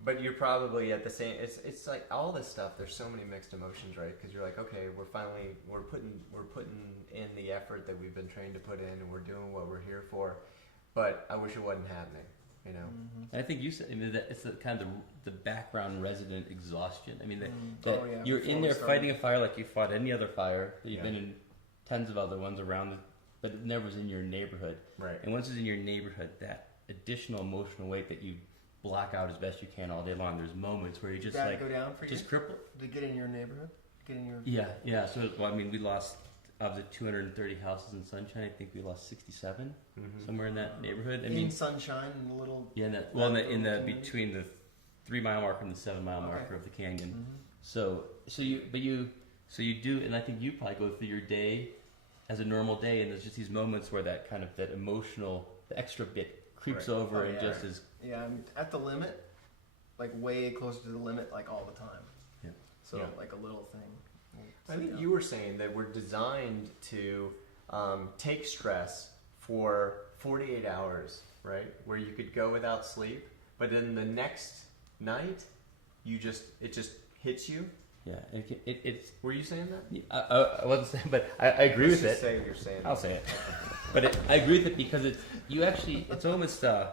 But you're probably at the same. It's like all this stuff. There's so many mixed emotions, right? Because you're like, okay, we're putting in the effort that we've been trained to put in, and we're doing what we're here for. But I wish it wasn't happening, And I think you said that it's kind of the background resident exhaustion. I mean, you're in there fighting a fire like you fought any other fire. That you've been in tons of other ones around, but it never was in your neighborhood. Right. And once it's in your neighborhood, that additional emotional weight that you block out as best you can all day long. There's moments where you just go down for just you? cripple. To get in your neighborhood, Yeah. So we lost. Of the 230 houses in Sunshine, I think we lost 67 somewhere in that neighborhood. In Sunshine, in the little between the 3 mile marker and the 7 mile marker of the canyon. So you do, and I think you probably go through your day as a normal day, and there's just these moments where that emotional, the extra bit creeps over and just is. Yeah, I'm at the limit. like way closer to the limit, like all the time. Yeah. So like a little thing. I think you were saying that we're designed to take stress for 48 hours, right? Where you could go without sleep, but then the next night, it just hits you. Yeah, it's. Were you saying that? I wasn't saying, but I agree with it. Say what you're saying. I'll say it. But I agree with it because it's almost there's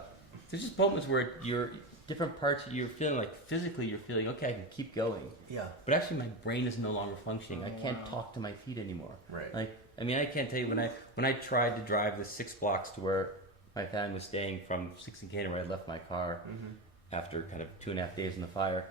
just moments where you're different parts you're feeling like physically you're feeling okay, I can keep going. Yeah. But actually my brain is no longer functioning. I can't talk to my feet anymore. Right. Like I mean I can't tell you when I tried to drive the 6 blocks to where my family was staying from 6 and Canada where I left my car after kind of 2.5 days in the fire,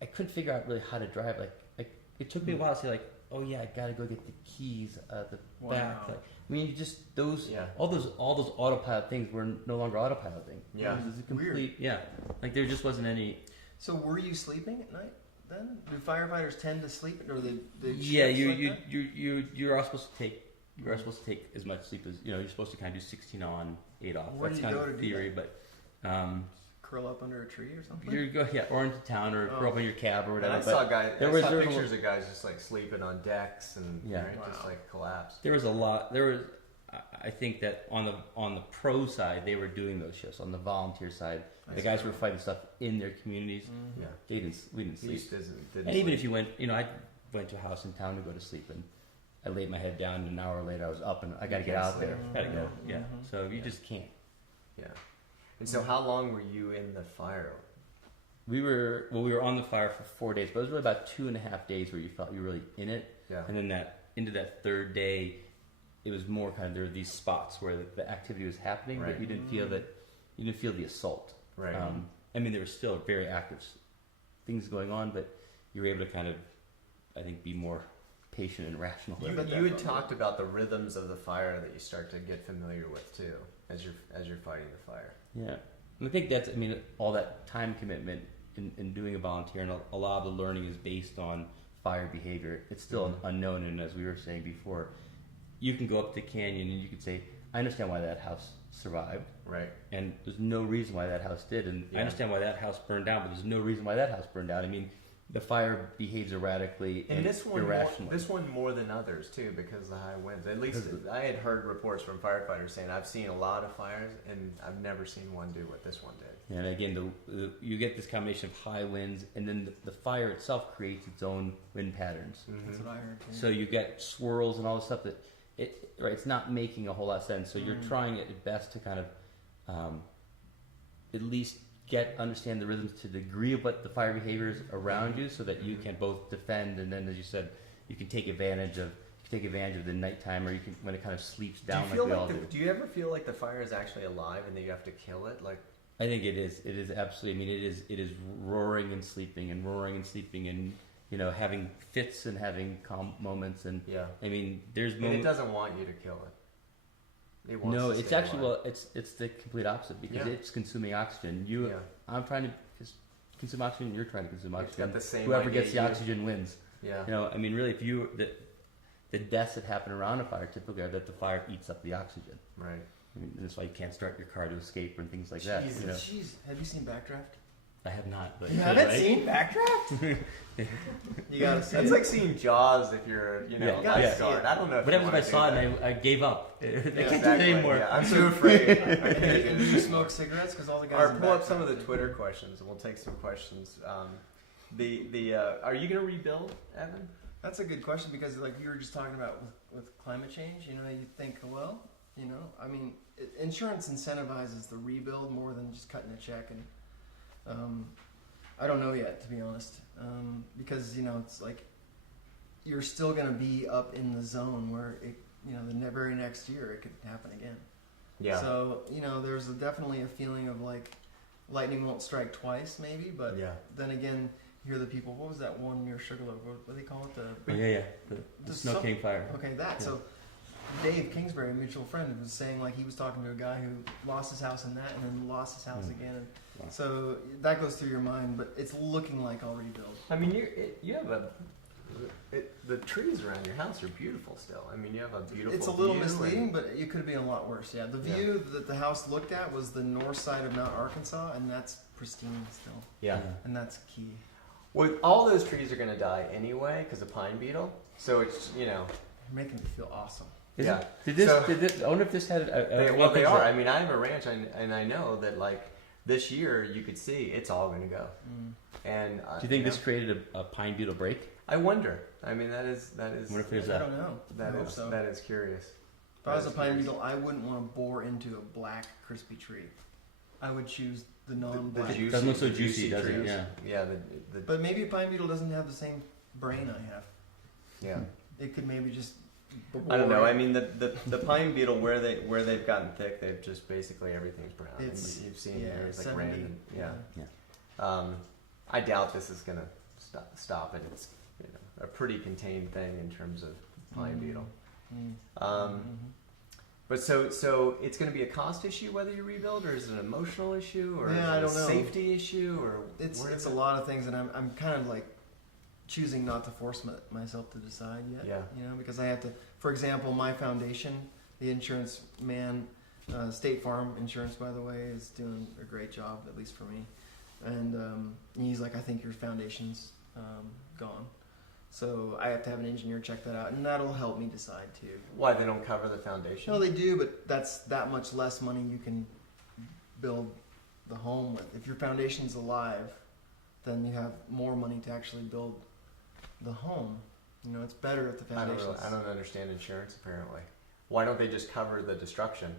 I couldn't figure out really how to drive. Like it took me a while to say like, oh yeah, I gotta go get the keys at the back. Like, I mean, just all those autopilot things were no longer autopiloting. Yeah, it was a complete weird. Yeah, like there just wasn't any. So were you sleeping at night then? Do firefighters tend to sleep, or the yeah, you're all supposed to take as much sleep as you're supposed to kind of do 16 on, 8 off. Where That's do you kind go of to do theory, that? but. Curl up under a tree or something? You go, or into town, or curl up in your cab, or whatever. And I saw pictures of guys just like sleeping on decks and just like collapse. There was a lot. I think that on the pro side, they were doing those shifts. On the volunteer side, the guys were fighting stuff in their communities. Yeah, we didn't sleep. Didn't even if you went, I went to a house in town to go to sleep, and I laid my head down, and an hour later I was up, and I got to get out there. Got to go. Yeah. So you just can't. Yeah. And so how long were you in the fire? We were on the fire for 4 days, but it was really about 2.5 days where you felt you were really in it. Yeah. And then into that third day, it was more kind of there were these spots where the activity was happening, but you didn't feel the assault. Right. I mean, there were still very active things going on, but you were able to kind of, I think, be more patient and rational. You had talked about the rhythms of the fire that you start to get familiar with too, as you're fighting the fire. Yeah, and I think that's, all that time commitment in doing a volunteer, and a lot of the learning is based on fire behavior. It's still an unknown, and as we were saying before, you can go up the canyon and you can say, I understand why that house survived. Right. And there's no reason why that house did, and I understand why that house burned down, but there's no reason why that house burned down. I mean, the fire behaves erratically and irrationally. This one more than others too, because of the high winds. At least I had heard reports from firefighters saying I've seen a lot of fires and I've never seen one do what this one did. And again, you get this combination of high winds, and then the fire itself creates its own wind patterns. That's what I heard too. So you get swirls and all this stuff that it's not making a whole lot of sense. So you're trying at best to kind of at least understand the rhythms to the degree of what the fire behavior is around you, so that you can both defend, and then, as you said, you can take advantage of the nighttime, or you can when it kind of sleeps down like we all do. Do you ever feel like the fire is actually alive and that you have to kill it? Like, I think it is. It is absolutely. It is roaring and sleeping, and having fits and having calm moments, and there's moments. And it doesn't want you to kill it. No, it's actually it's the complete opposite, because it's consuming oxygen. I'm trying to consume oxygen. You're trying to consume oxygen. Whoever gets the oxygen wins. Yeah. Really, if the deaths that happen around a fire typically are that the fire eats up the oxygen. Right. That's why you can't start your car to escape and things like that. Jeez, have you seen Backdraft? I have not. But you haven't seen Backdraft? You gotta see It's like seeing Jaws if you're, lifeguard. I don't know. What happens if I saw it and I gave up? I can't do it anymore. Yeah, I'm too afraid. I can't do it. Do you smoke cigarettes? Because all the guys. Or pull up some of the Twitter questions, and we'll take some questions. Are you going to rebuild, Evan? That's a good question, because like you were just talking about with climate change, you think, insurance incentivizes the rebuild more than just cutting a check, and I don't know yet, to be honest, because it's like you're still going to be up in the zone where the very next year it could happen again. Yeah. So there's definitely a feeling of like lightning won't strike twice, maybe, but then again. Hear the people. What was that one near Sugarloaf? What do they call it? The Snow King fire. Okay, that. Yeah. So Dave Kingsbury, a mutual friend, was saying like he was talking to a guy who lost his house in that, and then lost his house again. And so that goes through your mind, but it's looking like I'll rebuild. I mean, you have the trees around your house are beautiful still. I mean, you have a beautiful. It's a little view misleading, but it could be a lot worse. Yeah, the view that the house looked at was the north side of Mount Arkansas, and that's pristine still. Yeah, and that's key. Well, all those trees are going to die anyway because of pine beetle. So it's You're making me feel awesome. Did this? I wonder if this had. They are. I mean, I have a ranch, and I know that like this year you could see it's all going to go. And do you think this created a pine beetle break? I wonder. I mean, that is. I don't know. That is curious. If I was a pine beetle, I wouldn't want to bore into a black crispy tree. I would choose the non-black. It doesn't look so juicy, does it? Yeah. Yeah. But maybe a pine beetle doesn't have the same brain I have. Yeah. It could maybe just. I don't know. I mean, the pine beetle where they've gotten thick, they've just basically everything's brown. You've seen areas like rain. I doubt this is gonna stop it. It's a pretty contained thing in terms of pine beetle. But so it's going to be a cost issue whether you rebuild, or is it an emotional issue, or is it a safety issue, or it's a lot of things, and I'm kind of like choosing not to force myself to decide yet. Yeah. Because I have to. For example, my foundation, the insurance man, State Farm Insurance, by the way, is doing a great job, at least for me. And he's like, I think your foundation's gone. So I have to have an engineer check that out, and that'll help me decide too. Why, they don't cover the foundation? No, they do, but that's that much less money you can build the home with. If your foundation's alive, then you have more money to actually build the home. It's better if the foundation. I don't understand insurance apparently. Why don't they just cover the destruction?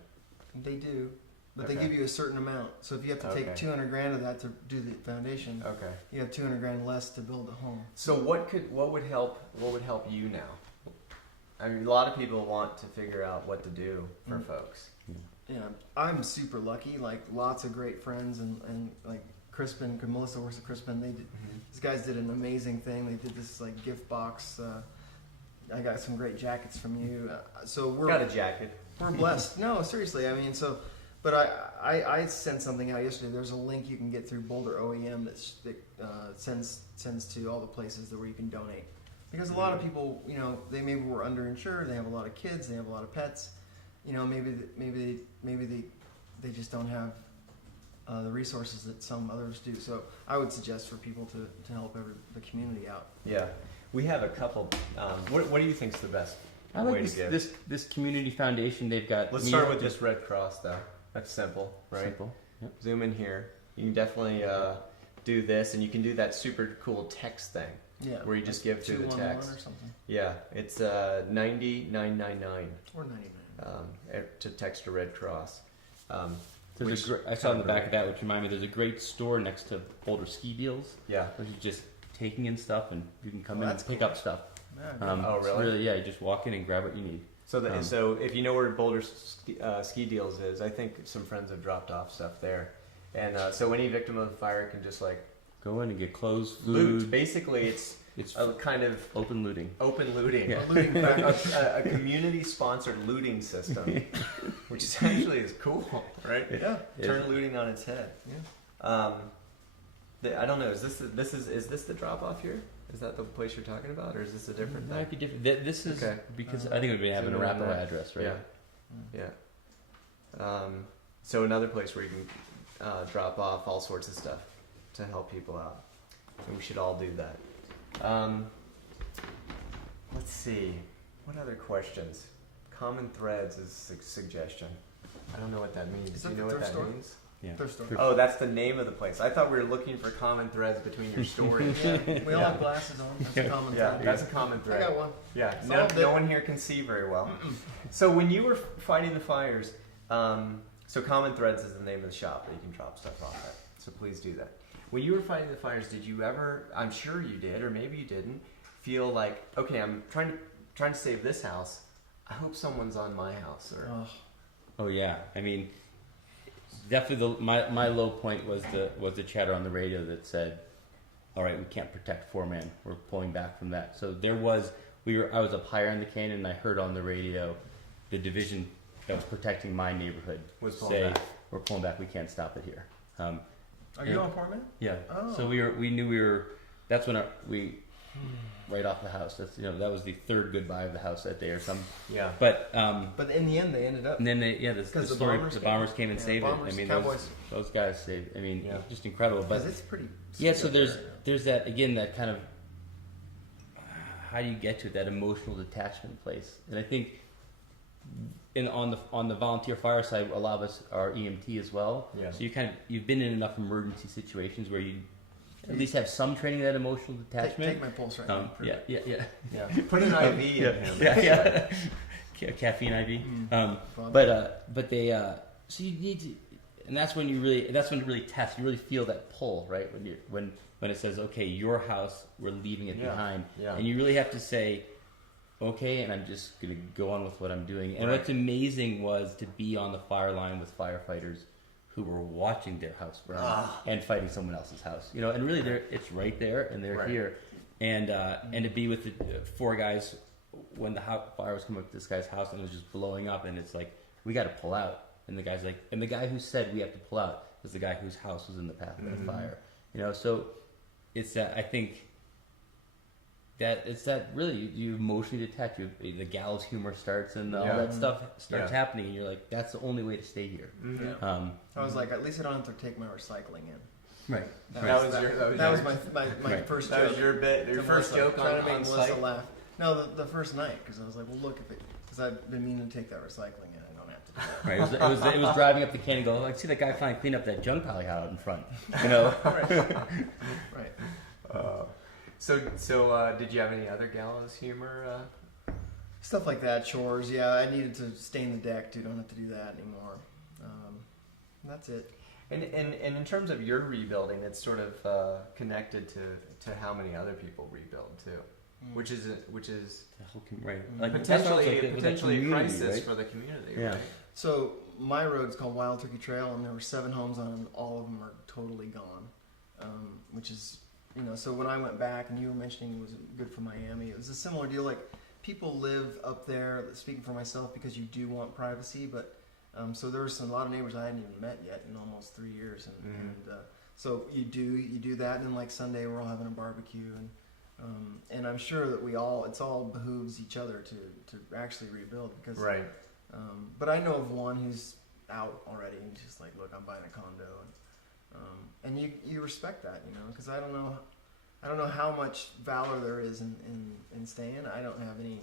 They do. But they give you a certain amount. So if you have to take $200,000 of that to do the foundation, you have $200,000 less to build the home. So what would help you now? I mean, a lot of people want to figure out what to do for folks. Yeah, I'm super lucky. Like lots of great friends, and like Crispin, Melissa works at Crispin. They did. These guys did an amazing thing. They did this like gift box. I got some great jackets from you. So we're got a jacket. We're blessed. No, seriously. I mean, so. But I sent something out yesterday. There's a link you can get through Boulder OEM that sends to all the places where you can donate. Because a lot of people, they maybe were underinsured. They have a lot of kids. They have a lot of pets. Maybe they just don't have the resources that some others do. So I would suggest for people to help the community out. Yeah, we have a couple. What do you think is the best I like this community foundation. They've got. Let's start with this Red Cross though. That's simple, right? Simple. Yep. Zoom in here. You can definitely do this, and you can do that super cool text thing. Yeah. Where you just give through the text. Or something. Yeah, it's 90999. Or 99. To text to Red Cross. I saw in the back of that, which reminded me, there's a great store next to Boulder Ski Deals. Yeah. Which is just taking in stuff, and you can come in and pick up stuff. Oh, really? You just walk in and grab what you need. So if you know where Boulder Ski Deals is, I think some friends have dropped off stuff there. And so any victim of a fire can just like go in and get clothes, food. Loot. Basically, it's a kind of open looting. Open looting. Yeah. a community-sponsored looting system, which is actually is cool, right? Yeah. Turn looting on its head. Yeah. I don't know. Is this the drop off here? Is that the place you're talking about, or is this a different thing? Might be different. This is because I think we'd be having a Arapaho address, right? Yeah. So another place where you can drop off all sorts of stuff to help people out, and we should all do that. Let's see. What other questions? Common threads is a suggestion. I don't know what that means. Do you know what that means? Yeah. Oh, that's the name of the place. I thought we were looking for common threads between your stories. We all have glasses on. That's a common thread. Yeah, that's a common thread. I got one. Yeah, no one here can see very well. So when you were fighting the fires, so Common Threads is the name of the shop that you can drop stuff off at. So please do that. When you were fighting the fires, did you ever, I'm sure you did, or maybe you didn't, feel like, okay, I'm trying to save this house. I hope someone's on my house. Or Oh yeah, I mean, definitely my low point was the chatter on the radio that said, all right, we can't protect 4-man. We're pulling back from that. So I was up higher in the canyon, and I heard on the radio the division that was protecting my neighborhood say, we're pulling back. We can't stop it here. Are you on 4-man? Yeah. Oh. So we knew we were. That's when right off the house. That's that was the third goodbye of the house that day or something. Yeah. But in the end they ended up. And then the Bombers came and saved it. I mean, those guys saved. I mean, just incredible. But it's pretty. So there's that again, that kind of how do you get to that emotional detachment place, and I think. On the volunteer fire side, a lot of us are EMT as well. Yeah. So you've been in enough emergency situations where you at least have some training of that emotional detachment. Take my pulse right now. Yeah. Put an IV in him. Yeah. Caffeine IV. But they so you need to, and that's when it really tests. You really feel that pull, right? When it says, okay, your house, we're leaving it behind, and you really have to say, okay, and I'm just going to go on with what I'm doing. And what's amazing was to be on the fire line with firefighters who were watching their house burn and fighting someone else's house. And really, it's right there, and they're here. And to be with the 4 guys when the fire was coming up to this guy's house and it was just blowing up, and it's like, we got to pull out. And the guy's like, and the guy who said we have to pull out was the guy whose house was in the path of the fire. So it's that, I think, that it's that really you emotionally detach. The gallows humor starts and all that stuff starts happening, and you're like, that's the only way to stay here. I was like, at least I don't have to take my recycling in. Right. That was my first joke. That was your bit. Your first joke on trying to make Melissa site? laugh. No, the first night, because I was like, well, look, because I've been meaning to take that recycling in. I don't have to do that. Right. It was driving up the canyon, go like, see that guy finally clean up that junk pile he had out in front. Right. So did you have any other gallows humor? Stuff like that, chores. Yeah, I needed to stain the deck. Don't have to do that anymore. That's it. And in terms of your rebuilding, it's sort of connected to how many other people rebuild too, which is right. Like potentially a crisis for the community. Yeah. Right? So my road's called Wild Turkey Trail, and there were 7 homes on it, and all of them are totally gone, which is. So when I went back, and you were mentioning it was good for Miami, it was a similar deal. Like, people live up there, speaking for myself, because you do want privacy, but so there were a lot of neighbors I hadn't even met yet in almost 3 years, and so you do that, and then like Sunday we're all having a barbecue, and I'm sure that it's all behooves each other to actually rebuild, because but I know of one who's out already, and just like, look, I'm buying a condo, and you respect that, because I don't know how much valor there is in staying. I don't have any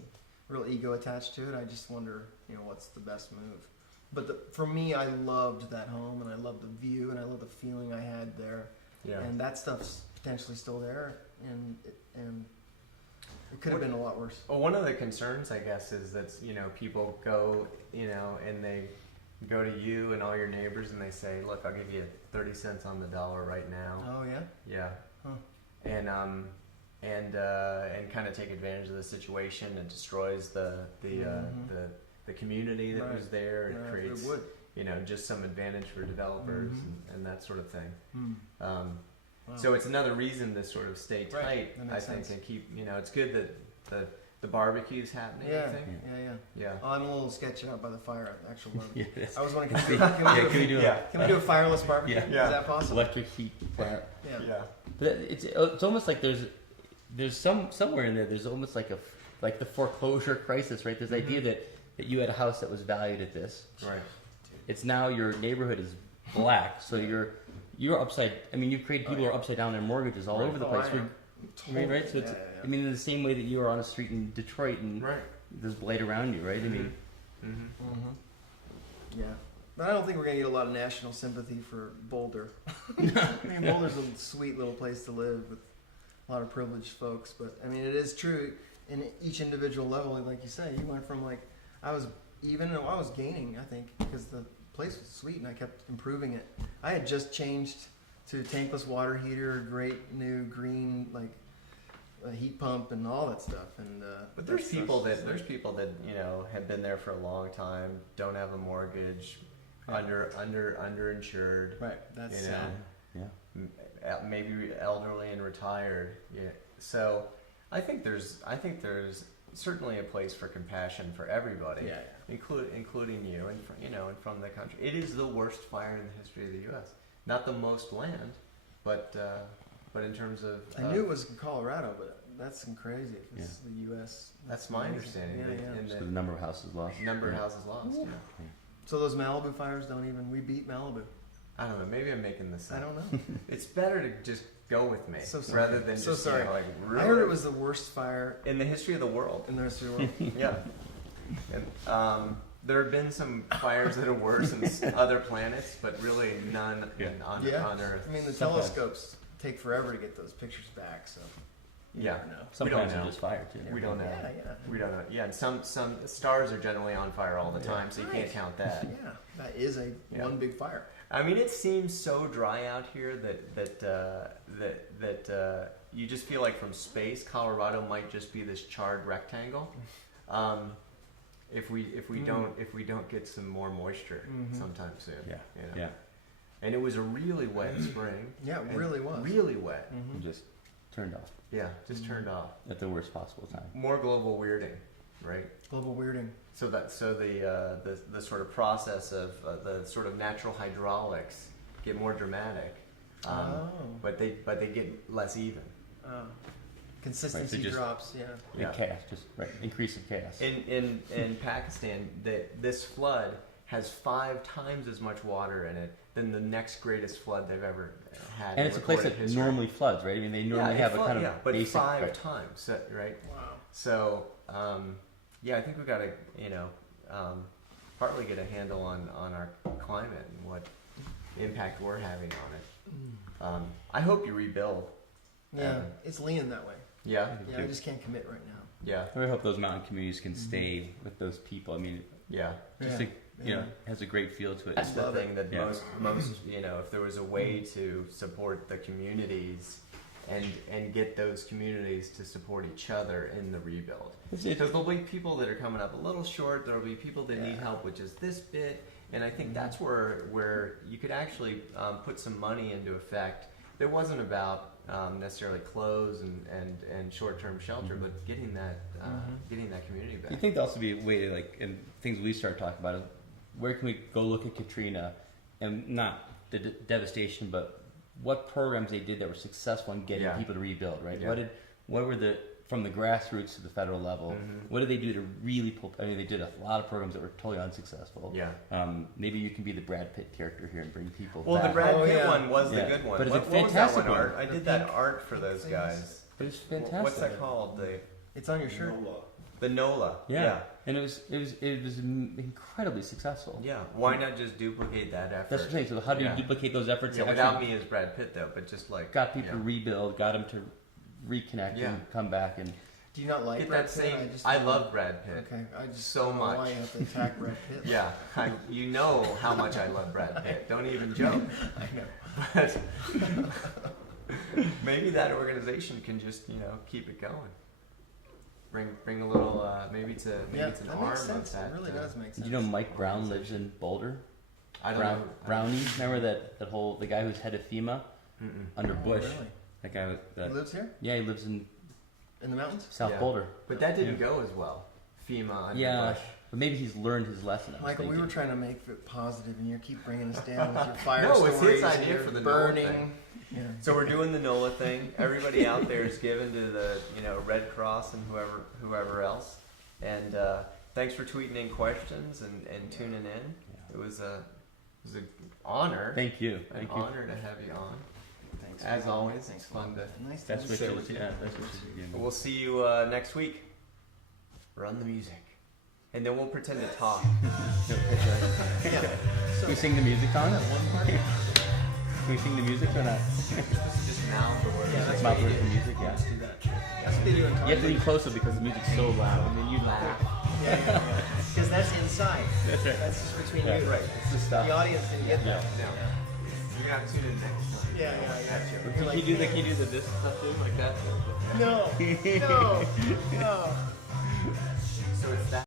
real ego attached to it. I just wonder, what's the best move. But for me, I loved that home, and I loved the view, and I loved the feeling I had there. Yeah. And that stuff's potentially still there, and it could have been a lot worse. Well, one of the concerns, I guess, is that people go, and they go to you and all your neighbors, and they say, "Look, I'll give you 30 cents on the dollar right now." Oh yeah. Yeah. Huh. And kind of take advantage of the situation. It destroys the community that was there. It creates just some advantage for developers and that sort of thing. Wow. So it's another reason to sort of stay tight. I think, and keep. It's good that the barbecue's happening. Yeah. I think. Yeah. Oh, I'm a little sketched out by the fire. Actual barbecue. Yes. I was wondering, can we do a fireless barbecue? Yeah. Is that possible? Electric heat plant. Yeah. But it's almost like there's somewhere in there. There's almost like the foreclosure crisis, right? This idea that you had a house that was valued at this. Right. It's now your neighborhood is black, so you're upside. I mean, you've created people who are upside down their mortgages all over the place. Right. So it's. I mean, in the same way that you are on a street in Detroit and there's blight around you, right? I mean. Yeah. But I don't think we're going to get a lot of national sympathy for Boulder. I mean, Boulder's a sweet little place to live with a lot of privileged folks. But, I mean, it is true in each individual level. Like you say, you went from I was gaining, I think, because the place was sweet and I kept improving it. I had just changed to tankless water heater, great new green, a heat pump and all that stuff. And but there's people that have been there for a long time, don't have a mortgage, underinsured. Right. That's sad. Yeah. Maybe elderly and retired. Yeah. So I think there's certainly a place for compassion for everybody. Yeah. Including you and from the country. It is the worst fire in the history of the U.S. Not the most land, but in terms of I knew it was in Colorado, but That's crazy. If this is the U.S. That's my understanding. Yeah. So the number of houses lost. Number of houses lost. Yeah. So those Malibu fires we beat Malibu. I don't know. Maybe I'm making this up. I don't know. It's better to just go with me rather than just sorry. Really I heard it was the worst fire in the history of the world. In the history of the world. Yeah. And, there have been some fires that are worse in other planets, but really none on Earth. I mean, the telescopes take forever to get those pictures back, so you never know. Sometimes they're just fire too. We don't know. Yeah. We don't know. Yeah, and some stars are generally on fire all the time, so you can't count that. Yeah, that is one big fire. I mean, it seems so dry out here that you just feel like from space, Colorado might just be this charred rectangle. If we don't get some more moisture sometime soon. Yeah. And it was a really wet spring. Yeah, it really was. Really wet. And just turned off. Yeah, just turned off. At the worst possible time. More global weirding, right? Global weirding. So the sort of process of the sort of natural hydraulics get more dramatic, but they get less even. Consistency drops. Yeah. Chaos, increase of chaos. In Pakistan, this flood has 5 times as much water in it than the next greatest flood they've ever had. And it's a place that normally floods, right? I mean, they normally have a kind of but basic, 5 times, right? Wow. So, I think we got to, partly get a handle on our climate and what impact we're having on it. I hope you rebuild. Yeah, it's leaning that way. Yeah, I just can't commit right now. Yeah, I really hope those mountain communities can stay with those people. I mean, has a great feel to it. That's the thing that most if there was a way to support the communities and get those communities to support each other in the rebuild, because there'll be people that are coming up a little short. There'll be people that need help with just this bit, and I think that's where you could actually put some money into effect. It wasn't about necessarily clothes and short-term shelter, but getting that community back. You think there'll also be a way to, and things we start talking about is where can we go look at Katrina and not the devastation, but what programs they did that were successful in getting people to rebuild, right? Yeah. What were from the grassroots to the federal level, what did they do to really pull? I mean, they did a lot of programs that were totally unsuccessful. Yeah. Maybe you can be the Brad Pitt character here and bring people back. Well, the Brad Pitt one was the good one. But it's a what fantastic was that one. Art? I did that art for those guys. But it's fantastic. What's that called? It's on your shirt. The NOLA. Yeah. And it was incredibly successful. Yeah. Why not just duplicate that effort? That's the thing. So how do you duplicate those efforts? Yeah, without me as Brad Pitt though, but just got people to rebuild, got them to reconnect and come back and. Do you not like get Brad that Pitt? same? I love Brad Pitt. Okay, I just so don't know much. why you have to attack Brad Pitt. Yeah, you know how much I love Brad Pitt. Don't even joke. I know. But maybe that organization can just keep it going. Bring a little maybe it's an arm of that. It really does make sense. Did you know Mike Brown lives in Boulder? I don't know. Brownie, remember that whole the guy who's head of FEMA under Bush. Really? That guy he lives here? Yeah, he lives in the mountains? South Boulder. But that didn't go as well. FEMA under Bush. But maybe he's learned his lesson. Michael, we were trying to make it positive, and you keep bringing us down with your fire no, stories. No, it's his idea for the burning. NOLA thing. Yeah. So we're doing the NOLA thing. Everybody out there is given to the Red Cross and whoever else. And thanks for tweeting in questions and tuning in. Yeah. It was an honor. Thank you. Honor to have you on. Thanks. As always, it's fun to. Nice to sit with you. Yeah, that's what you do. We'll see you next week. Run the music. And then we'll pretend to talk. Yeah. Can we sing the music on it? Can we sing the music or not? Just mouth the words. Yeah, that's mouth what you the do. music, Just do that. That's what they do in You have to lean closer because the music's so loud. And then you laugh. Yeah. Because that's inside. That's right. That's just between you. Right. It's the stuff. The audience didn't get that. No. You're going to have to tune in next time. Yeah. Can you do the this stuff too? Like that? No. So it's that.